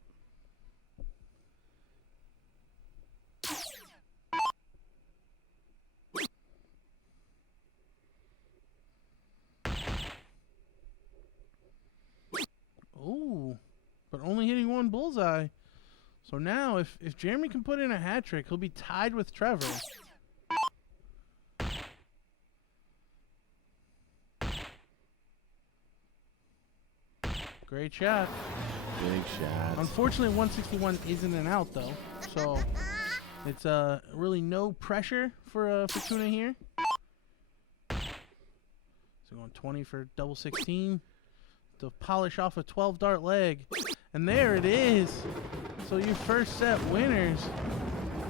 Ooh, but only hitting one bullseye. So now if Jeremy can put in a hat trick, he'll be tied with Trevor. Great shot. Big shot. Unfortunately, 161 isn't an out, though. So it's really no pressure for Tuna here. So going 20 for double 16 to polish off a 12-dart leg. And there it is. So your first set winners,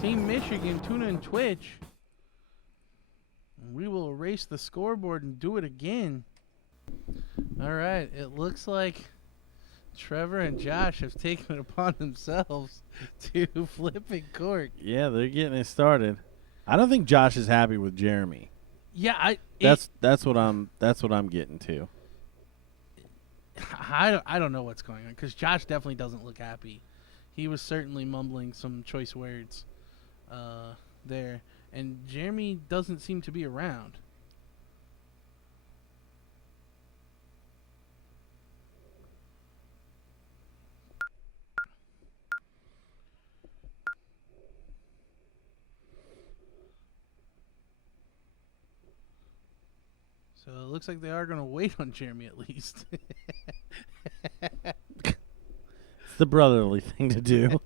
Team Michigan, Tuna and Twitch. We will erase the scoreboard and do it again. All right, it looks like Trevor and Josh have taken it upon themselves to flip and cork. Yeah, they're getting it started. I don't think Josh is happy with Jeremy. Yeah, That's what I'm getting to. I don't know what's going on because Josh definitely doesn't look happy. He was certainly mumbling some choice words there, and Jeremy doesn't seem to be around. So it looks like they are going to wait on Jeremy at least. It's the brotherly thing to do.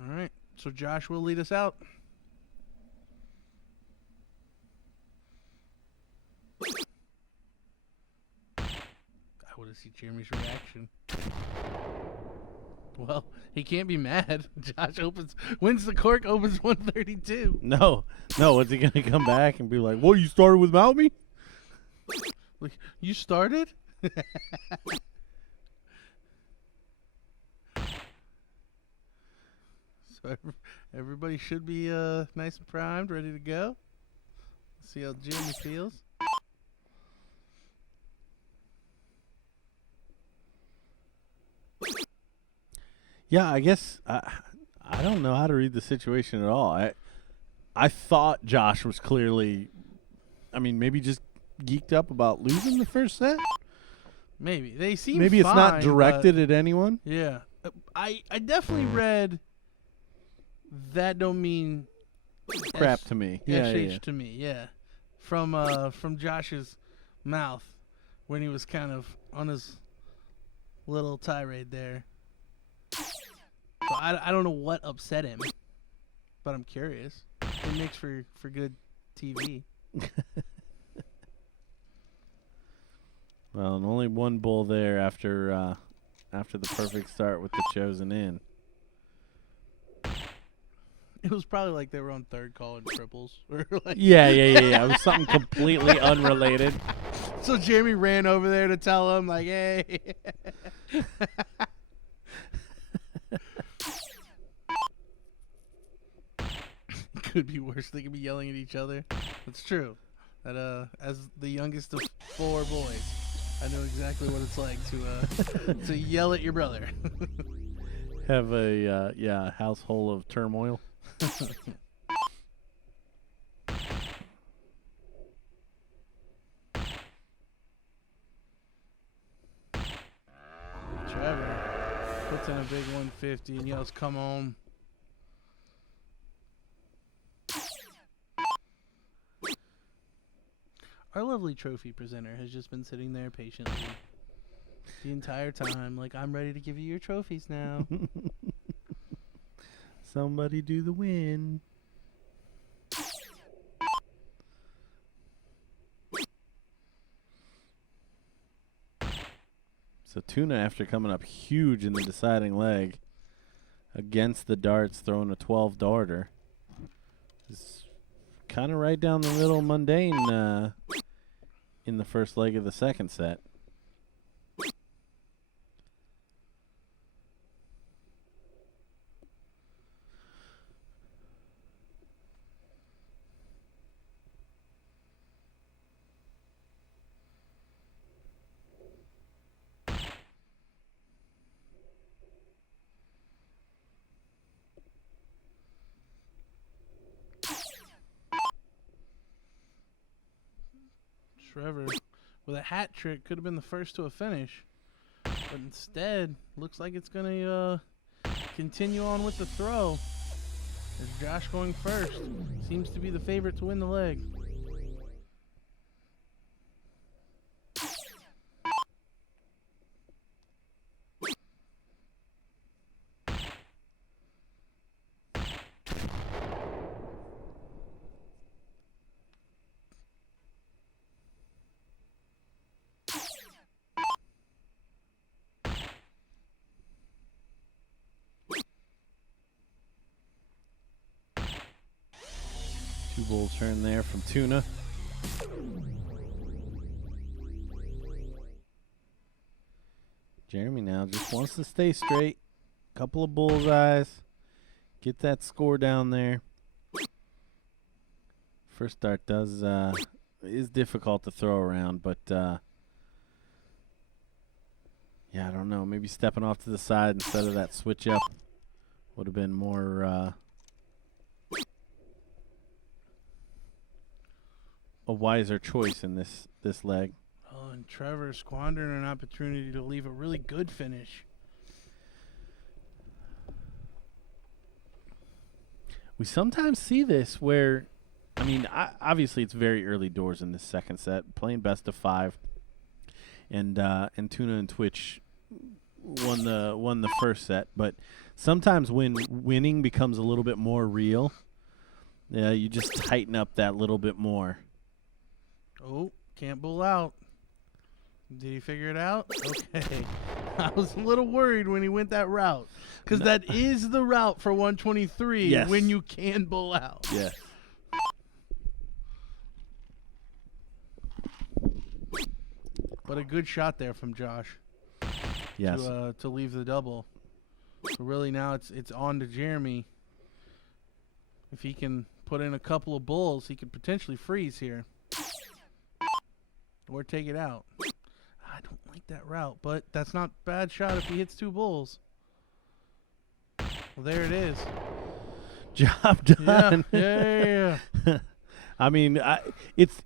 All right, so Josh will lead us out. I want to see Jeremy's reaction. Well, he can't be mad. Josh wins the cork, opens 132. No. Is he going to come back and be like, "Well, you started without me?" Like, you started? So everybody should be nice and primed, ready to go. See how Jeremy feels. Yeah, I guess I don't know how to read the situation at all. I thought Josh was clearly, maybe just geeked up about losing the first set. Maybe they seem. Maybe it's fine, not directed at anyone. Yeah, I definitely read that don't mean Crap to me. Yeah, SH to me. Yeah, from Josh's mouth when he was kind of on his little tirade there. So I don't know what upset him, but I'm curious. It makes for good TV. Well, and only one bull there after the perfect start with the chosen in. It was probably like they were on third calling triples. Or like Yeah. It was something completely unrelated. So Jeremy ran over there to tell him, like, hey. Could be worse. They could be yelling at each other. That's true. That as the youngest of 4 boys, I know exactly what it's like to yell at your brother. Have a household of turmoil. Trevor puts in a big 150 and yells, "Come on!" Our lovely trophy presenter has just been sitting there patiently the entire time, like, I'm ready to give you your trophies now. Somebody do the win. So Tuna, after coming up huge in the deciding leg against the darts, throwing a 12 darter, is kind of right down the middle, mundane in the first leg of the second set. Trevor, with a hat trick, could have been the first to a finish. But instead, looks like it's going to continue on with the throw. There's Josh going first. Seems to be the favorite to win the leg. Two bull turn there from Tuna. Jeremy now just wants to stay straight. Couple of bullseyes. Get that score down there. First dart is difficult to throw around, but yeah, I don't know. Maybe stepping off to the side instead of that switch up would have been more a wiser choice in this leg. Oh, and Trevor squandering an opportunity to leave a really good finish. We sometimes see this where, I mean, obviously it's very early doors in this second set, playing best of 5, and Tuna and Twitch won the first set. But sometimes when winning becomes a little bit more real, you just tighten up that little bit more. Oh, can't bull out. Did he figure it out? Okay. I was a little worried when he went that route. Because that is the route for 123 yes. when you can bull out. Yeah. But a good shot there from Josh. Yes. To leave the double. So really now it's on to Jeremy. If he can put in a couple of bulls, he could potentially freeze here. Or take it out. I don't like that route, but that's not a bad shot if he hits 2 bulls. Well, there it is. Job done. Yeah. I mean, it's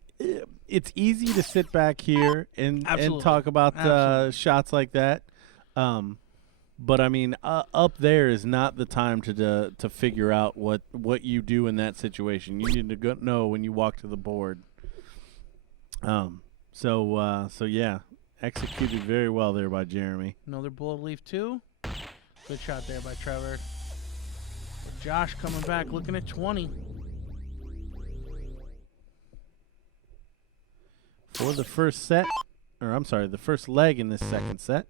easy to sit back here and talk about shots like that. But I mean, up there is not the time to figure out what you do in that situation. You need to know when you walk to the board. So yeah, executed very well there by Jeremy. Another bull to leave 2. Good shot there by Trevor. But Josh coming back looking at 20. For the first set, or I'm sorry, the first leg in this second set.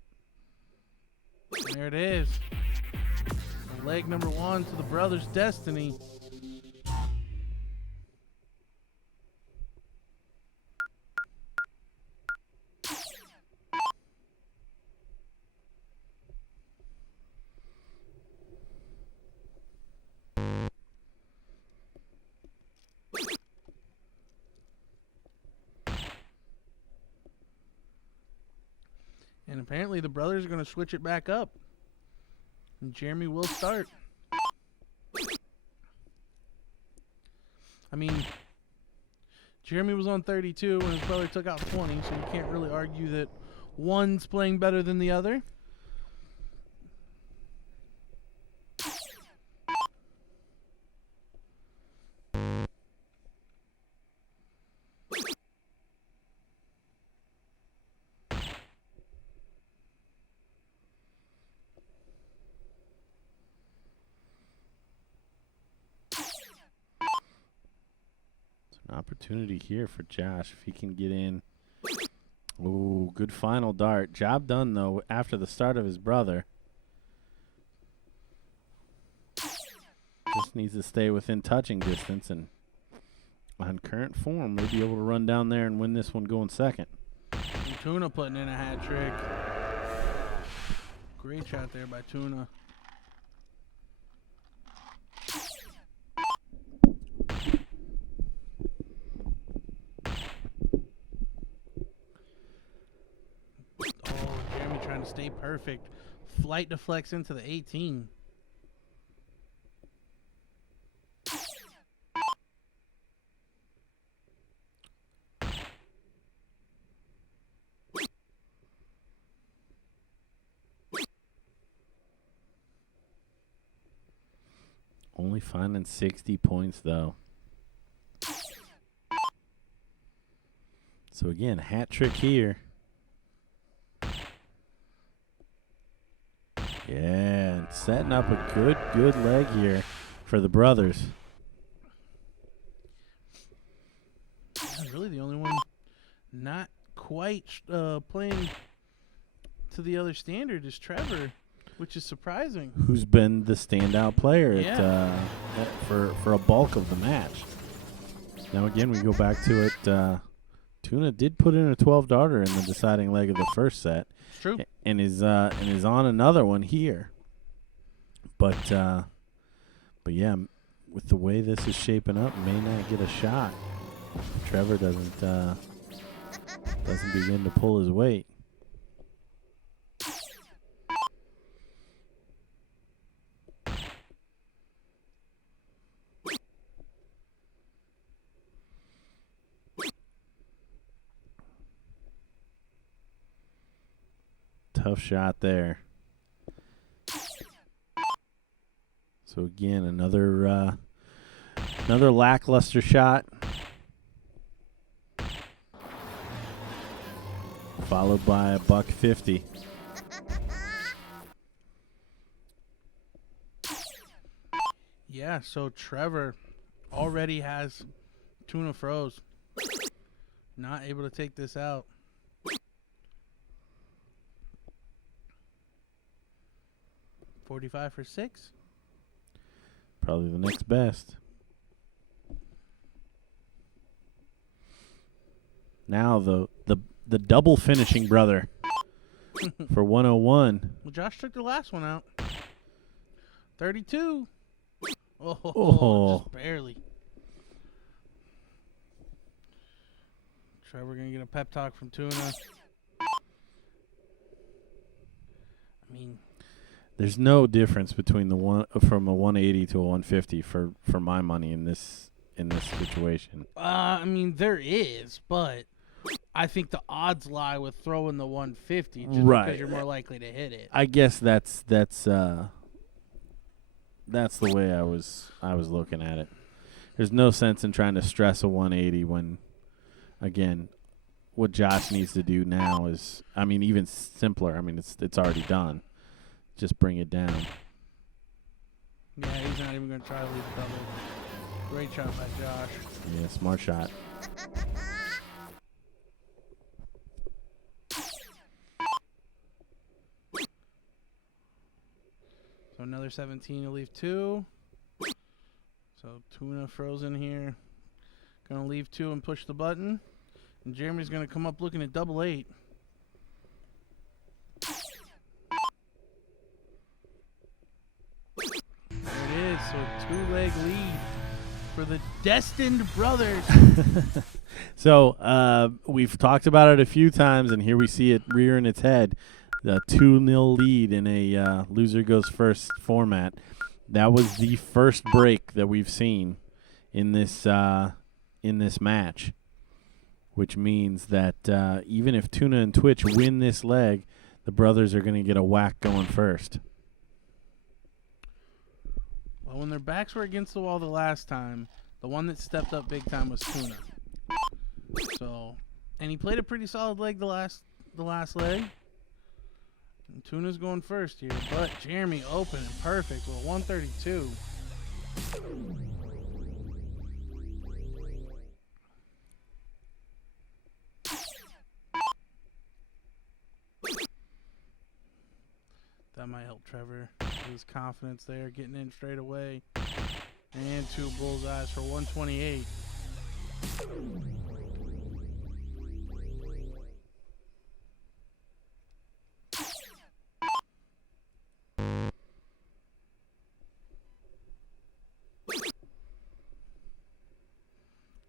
There it is. Leg number 1 to the brothers' destiny. And apparently the brothers are going to switch it back up. And Jeremy will start. I mean, Jeremy was on 32 and his brother took out 20, so you can't really argue that one's playing better than the other. Opportunity here for Josh if he can get in. Ooh, good final dart. Job done, though, after the start of his brother. Just needs to stay within touching distance, and on current form, may be able to run down there and win this one going second. And Tuna putting in a hat trick. Great shot there by Tuna. Stay perfect. Flight deflects into the 18. Only finding 60 points, though. So, again, hat trick here. Yeah, and setting up a good leg here for the brothers. Really the only one not quite playing to the other standard is Trevor, which is surprising. Who's been the standout player for a bulk of the match. Now, again, we go back to it. Tuna did put in a 12-darter in the deciding leg of the first set. It's true. And is on another one here. But yeah, with the way this is shaping up, may not get a shot. Trevor doesn't begin to pull his weight. Tough shot there. So again, another lackluster shot, followed by a $150. Yeah, so Trevor already has Tuna froze. Not able to take this out. $45 for 6. Probably the next best. Now the double finishing brother for 101. Well, Josh took the last one out. 32. Oh. Just barely. Trevor gonna get a pep talk from Tuna. I mean, there's no difference between from a 180 to a 150 for my money in this situation. I mean, there is, but I think the odds lie with throwing the 150 just because you're more likely to hit it. I guess that's the way I was looking at it. There's no sense in trying to stress a 180 when, again, what Josh needs to do now is, I mean, even simpler. I mean, it's already done. Just bring it down. Yeah, he's not even going to try to leave the double. Great shot by Josh. Yeah, smart shot. So another 17 to leave 2. So Tuna frozen here. Going to leave 2 and push the button. And Jeremy's going to come up looking at double 8. There it is. So a 2-leg lead for the destined brothers. So we've talked about it a few times, and here we see it rearing its head. the 2-0 lead in a loser goes first format. That was the first break that we've seen in this match, which means that even if Tuna and Twitch win this leg, the brothers are going to get a whack going first. Well, when their backs were against the wall the last time, the one that stepped up big time was Tuna. So, and he played a pretty solid leg the last leg. And Tuna's going first here, but Jeremy open and perfect with 132. That might help Trevor. His confidence there, getting in straight away. And 2 bullseyes for 128.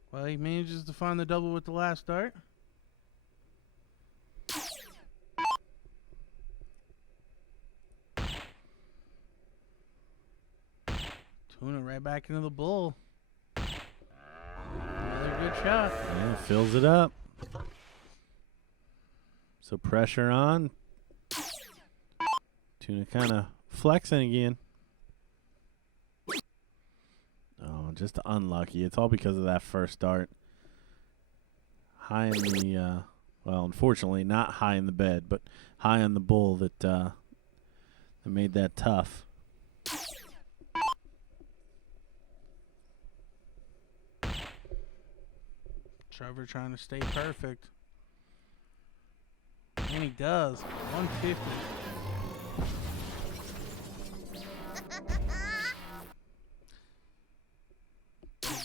Well, he manages to find the double with the last dart. Tuna right back into the bull. Another good shot. Yeah, fills it up. So pressure on. Tuna kind of flexing again. Oh, just unlucky. It's all because of that first dart. High in the, well, unfortunately not high in the bed, but high on the bull that made that tough. Trevor trying to stay perfect. And he does. 150.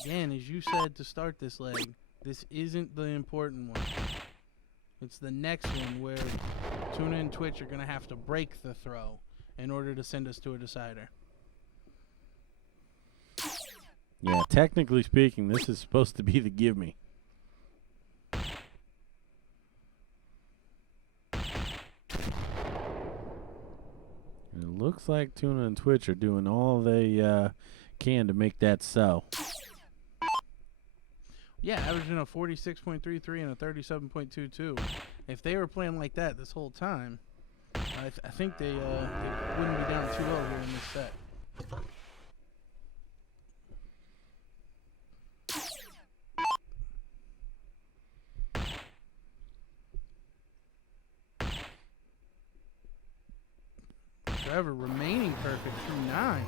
Again, as you said to start this leg, this isn't the important one. It's the next one where Tuna and Twitch are going to have to break the throw in order to send us to a decider. Yeah, technically speaking, this is supposed to be the give me. It looks like Tuna and Twitch are doing all they can to make that so. Yeah, averaging a 46.33 and a 37.22. If they were playing like that this whole time, I think they wouldn't be down 2-0 here in this set. Trevor remaining perfect through 9.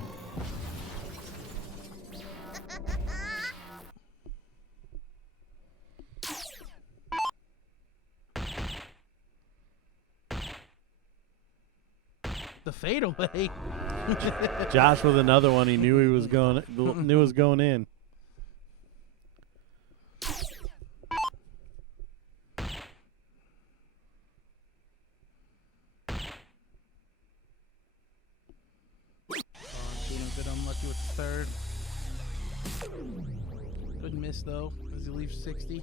The fadeaway. Josh with another one. He knew he was going in. Tuna a bit unlucky with the third. Good miss though, as he leaves 60.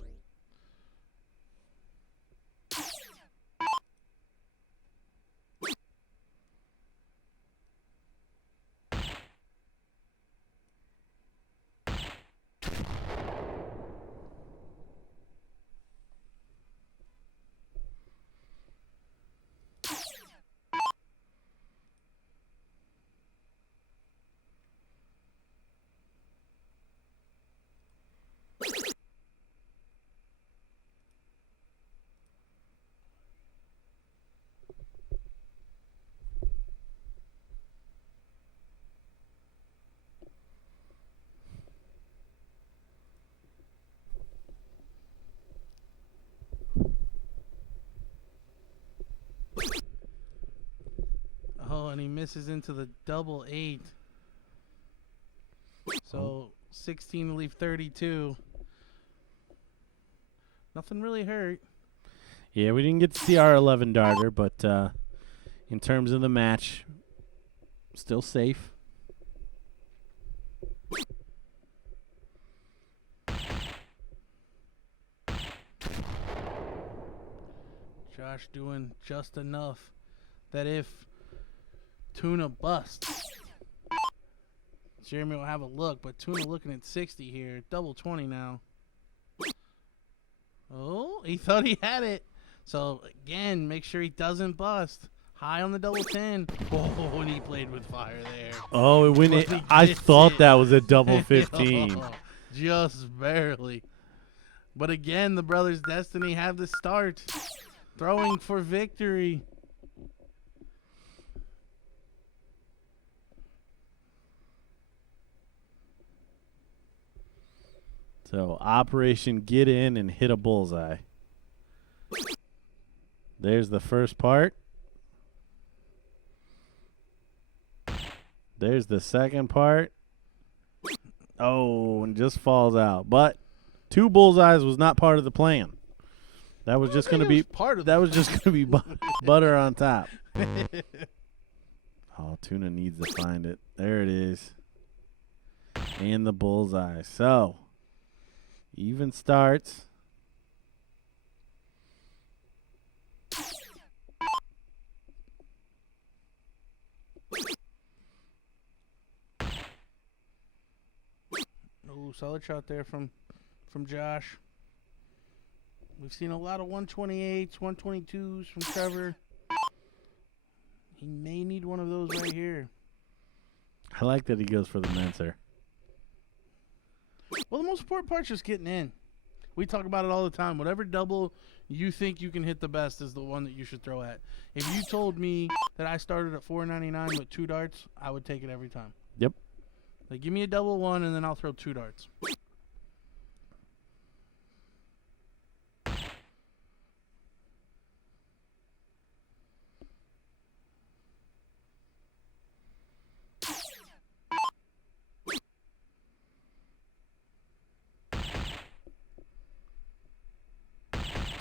Oh, and he misses into the double 8. So 16 to leave 32. Nothing really hurt. Yeah, we didn't get to see our 11 darter, but in terms of the match, still safe. Josh doing just enough that if Tuna busts, Jeremy will have a look, but Tuna looking at 60 here. Double 20 now. Oh, he thought he had it. So, again, make sure he doesn't bust. High on the double 10. Oh, and he played with fire there. Oh, it went. But he I gets thought it. that was a double 15. Oh, just barely. But again, the Brothers Destiny have the start. Throwing for victory. So, Operation Get In and hit a bullseye. There's the first part. There's the second part. Oh, and just falls out. But 2 bullseyes was not part of the plan. That was just going to be part of. that was just going to be butter on top. Oh, Tuna needs to find it. There it is. And the bullseye. So, even starts. Oh, solid shot there from Josh. We've seen a lot of 128s, 122s from Trevor. He may need one of those right here. I like that he goes for the mincer. Well, the most important part's just getting in. We talk about it all the time. Whatever double you think you can hit the best is the one that you should throw at. If you told me that I started at $4.99 with 2 darts, I would take it every time. Yep. Like, give me a double one, and then I'll throw 2 darts.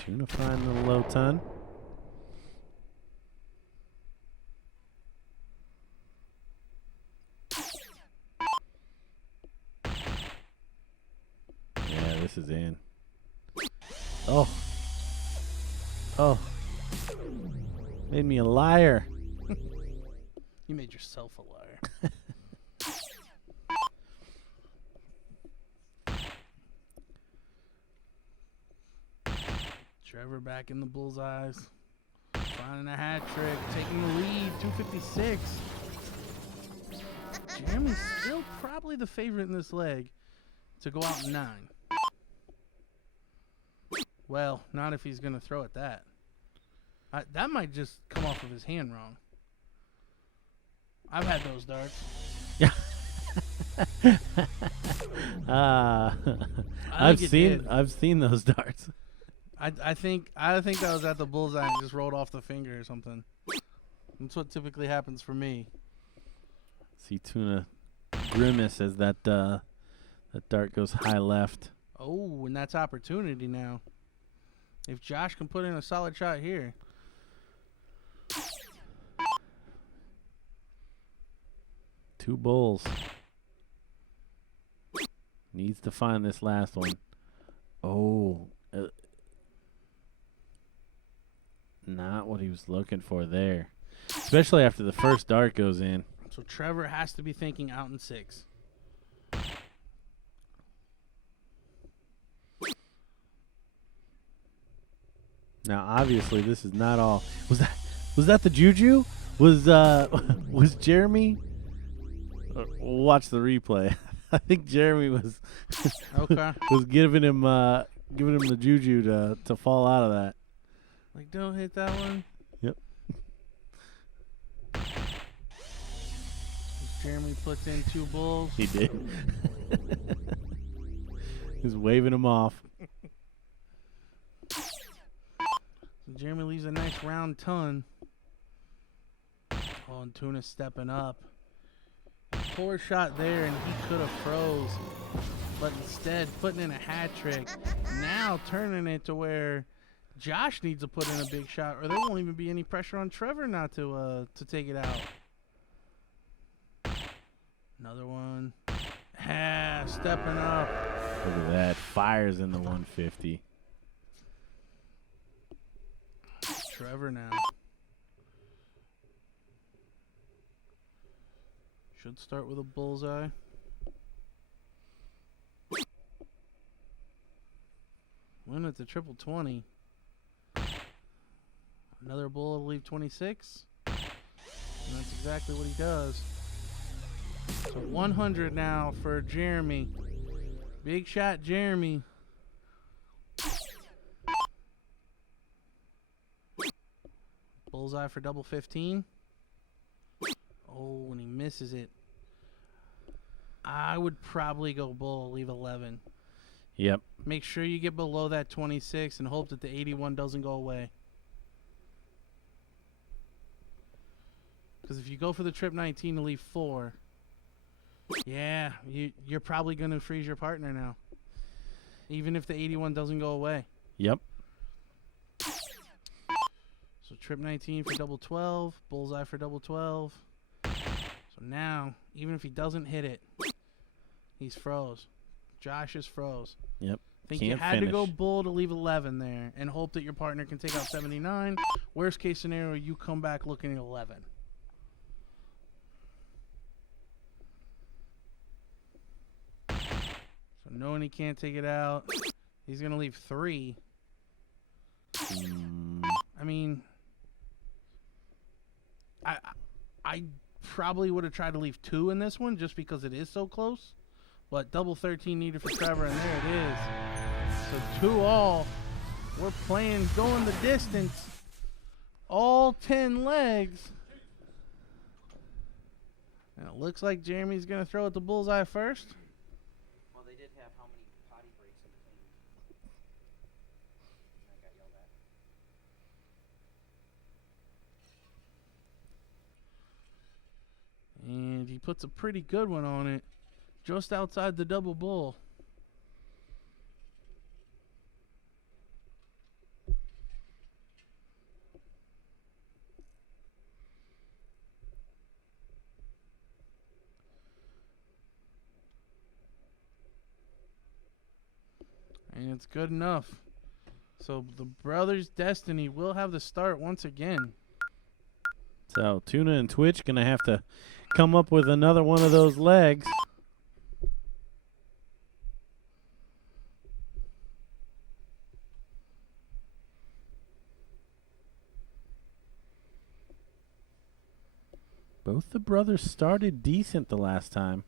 Tuna find the low ton. Yeah, this is in. Oh. Oh. Made me a liar. You made yourself a liar. Trevor back in the bullseyes. Finding a hat trick. Taking the lead. 256. Jeremy's still probably the favorite in this leg to go out 9. Well, not if he's going to throw at that. That might just come off of his hand wrong. I've had those darts. Yeah. I think I've seen those darts. I think that was at the bullseye and just rolled off the finger or something. That's what typically happens for me. See Tuna grimace as that dart goes high left. Oh, and that's opportunity now. If Josh can put in a solid shot here. Two bulls. Needs to find this last one. Oh. Not what he was looking for there. Especially after the first dart goes in. So Trevor has to be thinking out in 6. Now, obviously, this is not all. Was that the juju? Was Jeremy? We'll watch the replay. I think Jeremy was Okay. was giving him the juju to fall out of that. Like, don't hit that one. Yep. Jeremy puts in 2 bulls. He did. He's waving him off. So Jeremy leaves a nice round ton. Oh, and Tuna's stepping up. Poor shot there, and he could have froze. But instead, putting in a hat trick. Now turning it to where Josh needs to put in a big shot, or there won't even be any pressure on Trevor not to take it out. Another one. Stepping up. Look at that. Fires in the 150. Trevor now. Should start with a bullseye. Win at the triple 20. Another bull will leave 26. And that's exactly what he does. So 100 now for Jeremy. Big shot, Jeremy. Bullseye for double 15. Oh, and he misses it. I would probably go bull, leave 11. Yep. Make sure you get below that 26 and hope that the 81 doesn't go away. Because if you go for the trip 19 to leave 4, yeah, you're probably going to freeze your partner now. Even if the 81 doesn't go away. Yep. So trip 19 for double 12, bullseye for double 12. So now, even if he doesn't hit it, he's froze. Josh is froze. Yep. Think you had to go bull to leave 11 there and hope that your partner can take out 79. Worst case scenario, you come back looking at 11. So knowing he can't take it out, he's going to leave 3. I mean, I probably would have tried to leave 2 in this one just because it is so close. But double 13 needed for Trevor, and there it is. So 2-all. We're playing, going the distance. All 10 legs. And it looks like Jeremy's going to throw at the bullseye first. Well, they did have how many potty breaks in between? I got yelled at. And he puts a pretty good one on it. Just outside the double bull. And it's good enough. So the brothers' destiny will have the start once again. So Tuna and Twitch going to have to come up with another one of those legs. Both the brothers started decent the last time.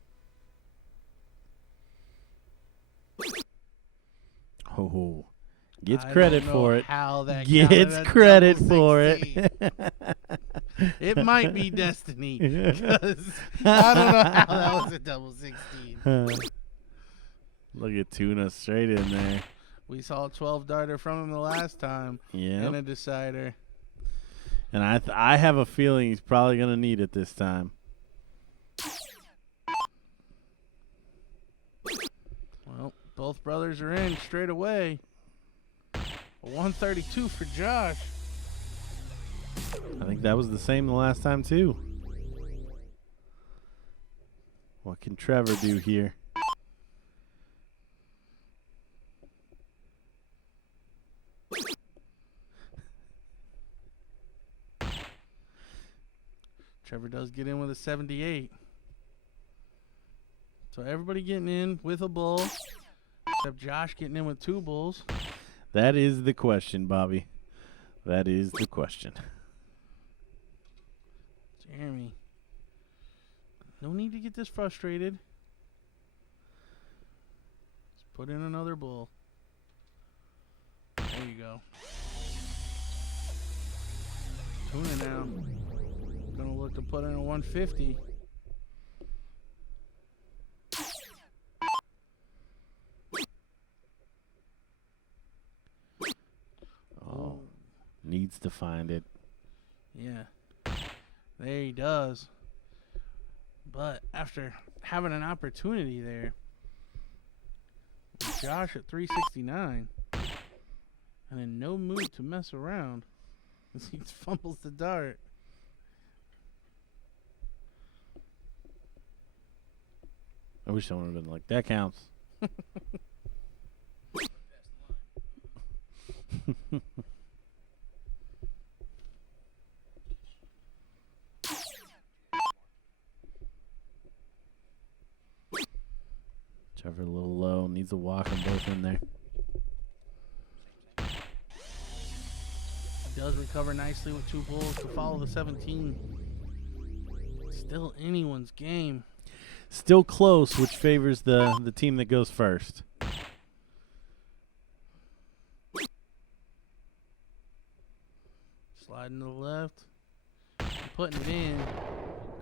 Oh, gets credit for it. How that Gets credit for it. It might be destiny. 'Cause I don't know how that was a double 16. Look at Tuna straight in there. We saw a 12 darter from him the last time. Yeah. And a decider. And I have a feeling he's probably going to need it this time. Well, both brothers are in straight away. A 132 for Josh. I think that was the same the last time, too. What can Trevor do here? Trevor does get in with a 78. So everybody getting in with a bull, except Josh getting in with 2 bulls. That is the question, Bobby. That is the question. Jeremy. No need to get this frustrated. Just put in another bull. There you go. Tuna now. Gonna look to put in a 150. Oh, needs to find it. Yeah. There he does. But after having an opportunity there, Josh at 369, and in no mood to mess around as he fumbles the dart. I wish someone would have been like, that counts. Trevor a little low. Needs to walk them both in there. He does recover nicely with 2 bulls to follow the 17. Still anyone's game. Still close, which favors the team that goes first. Sliding to the left. Putting it in.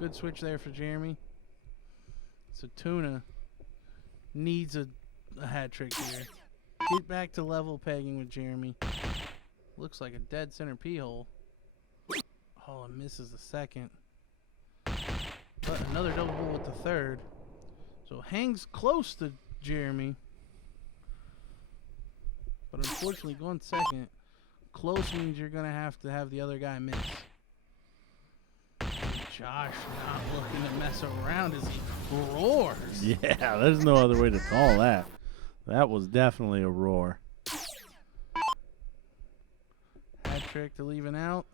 Good switch there for Jeremy. So Tuna needs a hat trick here. Get back to level pegging with Jeremy. Looks like a dead center P hole. Oh, and misses the second. But another double bull with the third. So hangs close to Jeremy. But unfortunately going second. Close means you're going to have the other guy miss. Josh not looking to mess around as he roars. Yeah, there's no other way to call that. That was definitely a roar. Hat trick to leaving out.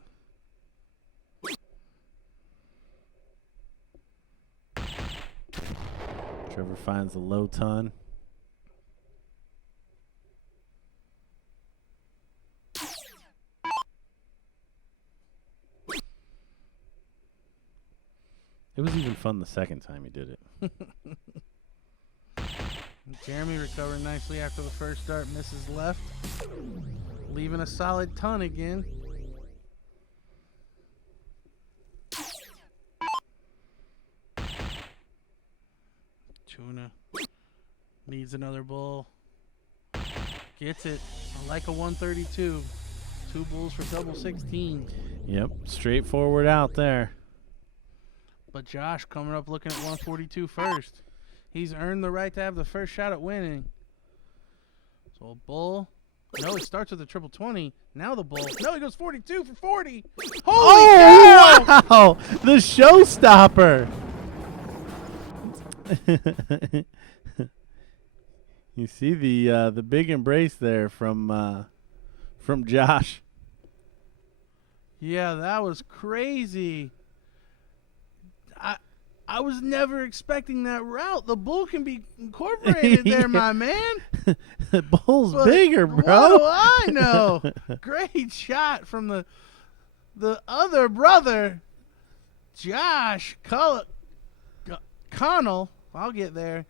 Trevor finds the low ton. It was even fun the second time he did it. Jeremy recovering nicely after the first start, misses left. Leaving a solid ton again. Tuna needs another bull. Gets it. I like a 132. 2 bulls for double 16. Yep, straightforward out there. But Josh coming up looking at 142 first. He's earned the right to have the first shot at winning. So a bull. No, he starts with a triple 20. Now the bull. No, he goes 42 for 40. Holy cow! Wow! The showstopper. You see the big embrace there from Josh. Yeah, that was crazy. I was never expecting that route. The bull can be incorporated there, my man. The bull's But bigger, bro. What do I know? Great shot from the other brother, Josh Connell. I'll get there.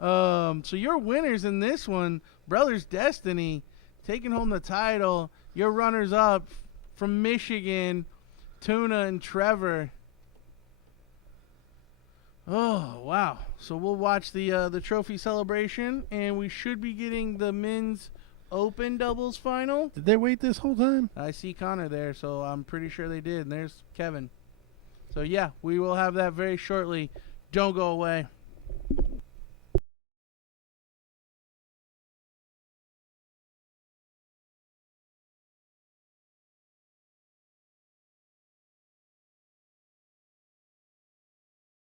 So your winners in this one, Brothers Destiny, taking home the title. Your runners up from Michigan, Tuna and Trevor. Oh, wow. So we'll watch the trophy celebration, and we should be getting the men's open doubles final. Did they wait this whole time? I see Connor there, so I'm pretty sure they did. And there's Kevin. So, yeah, we will have that very shortly. Don't go away.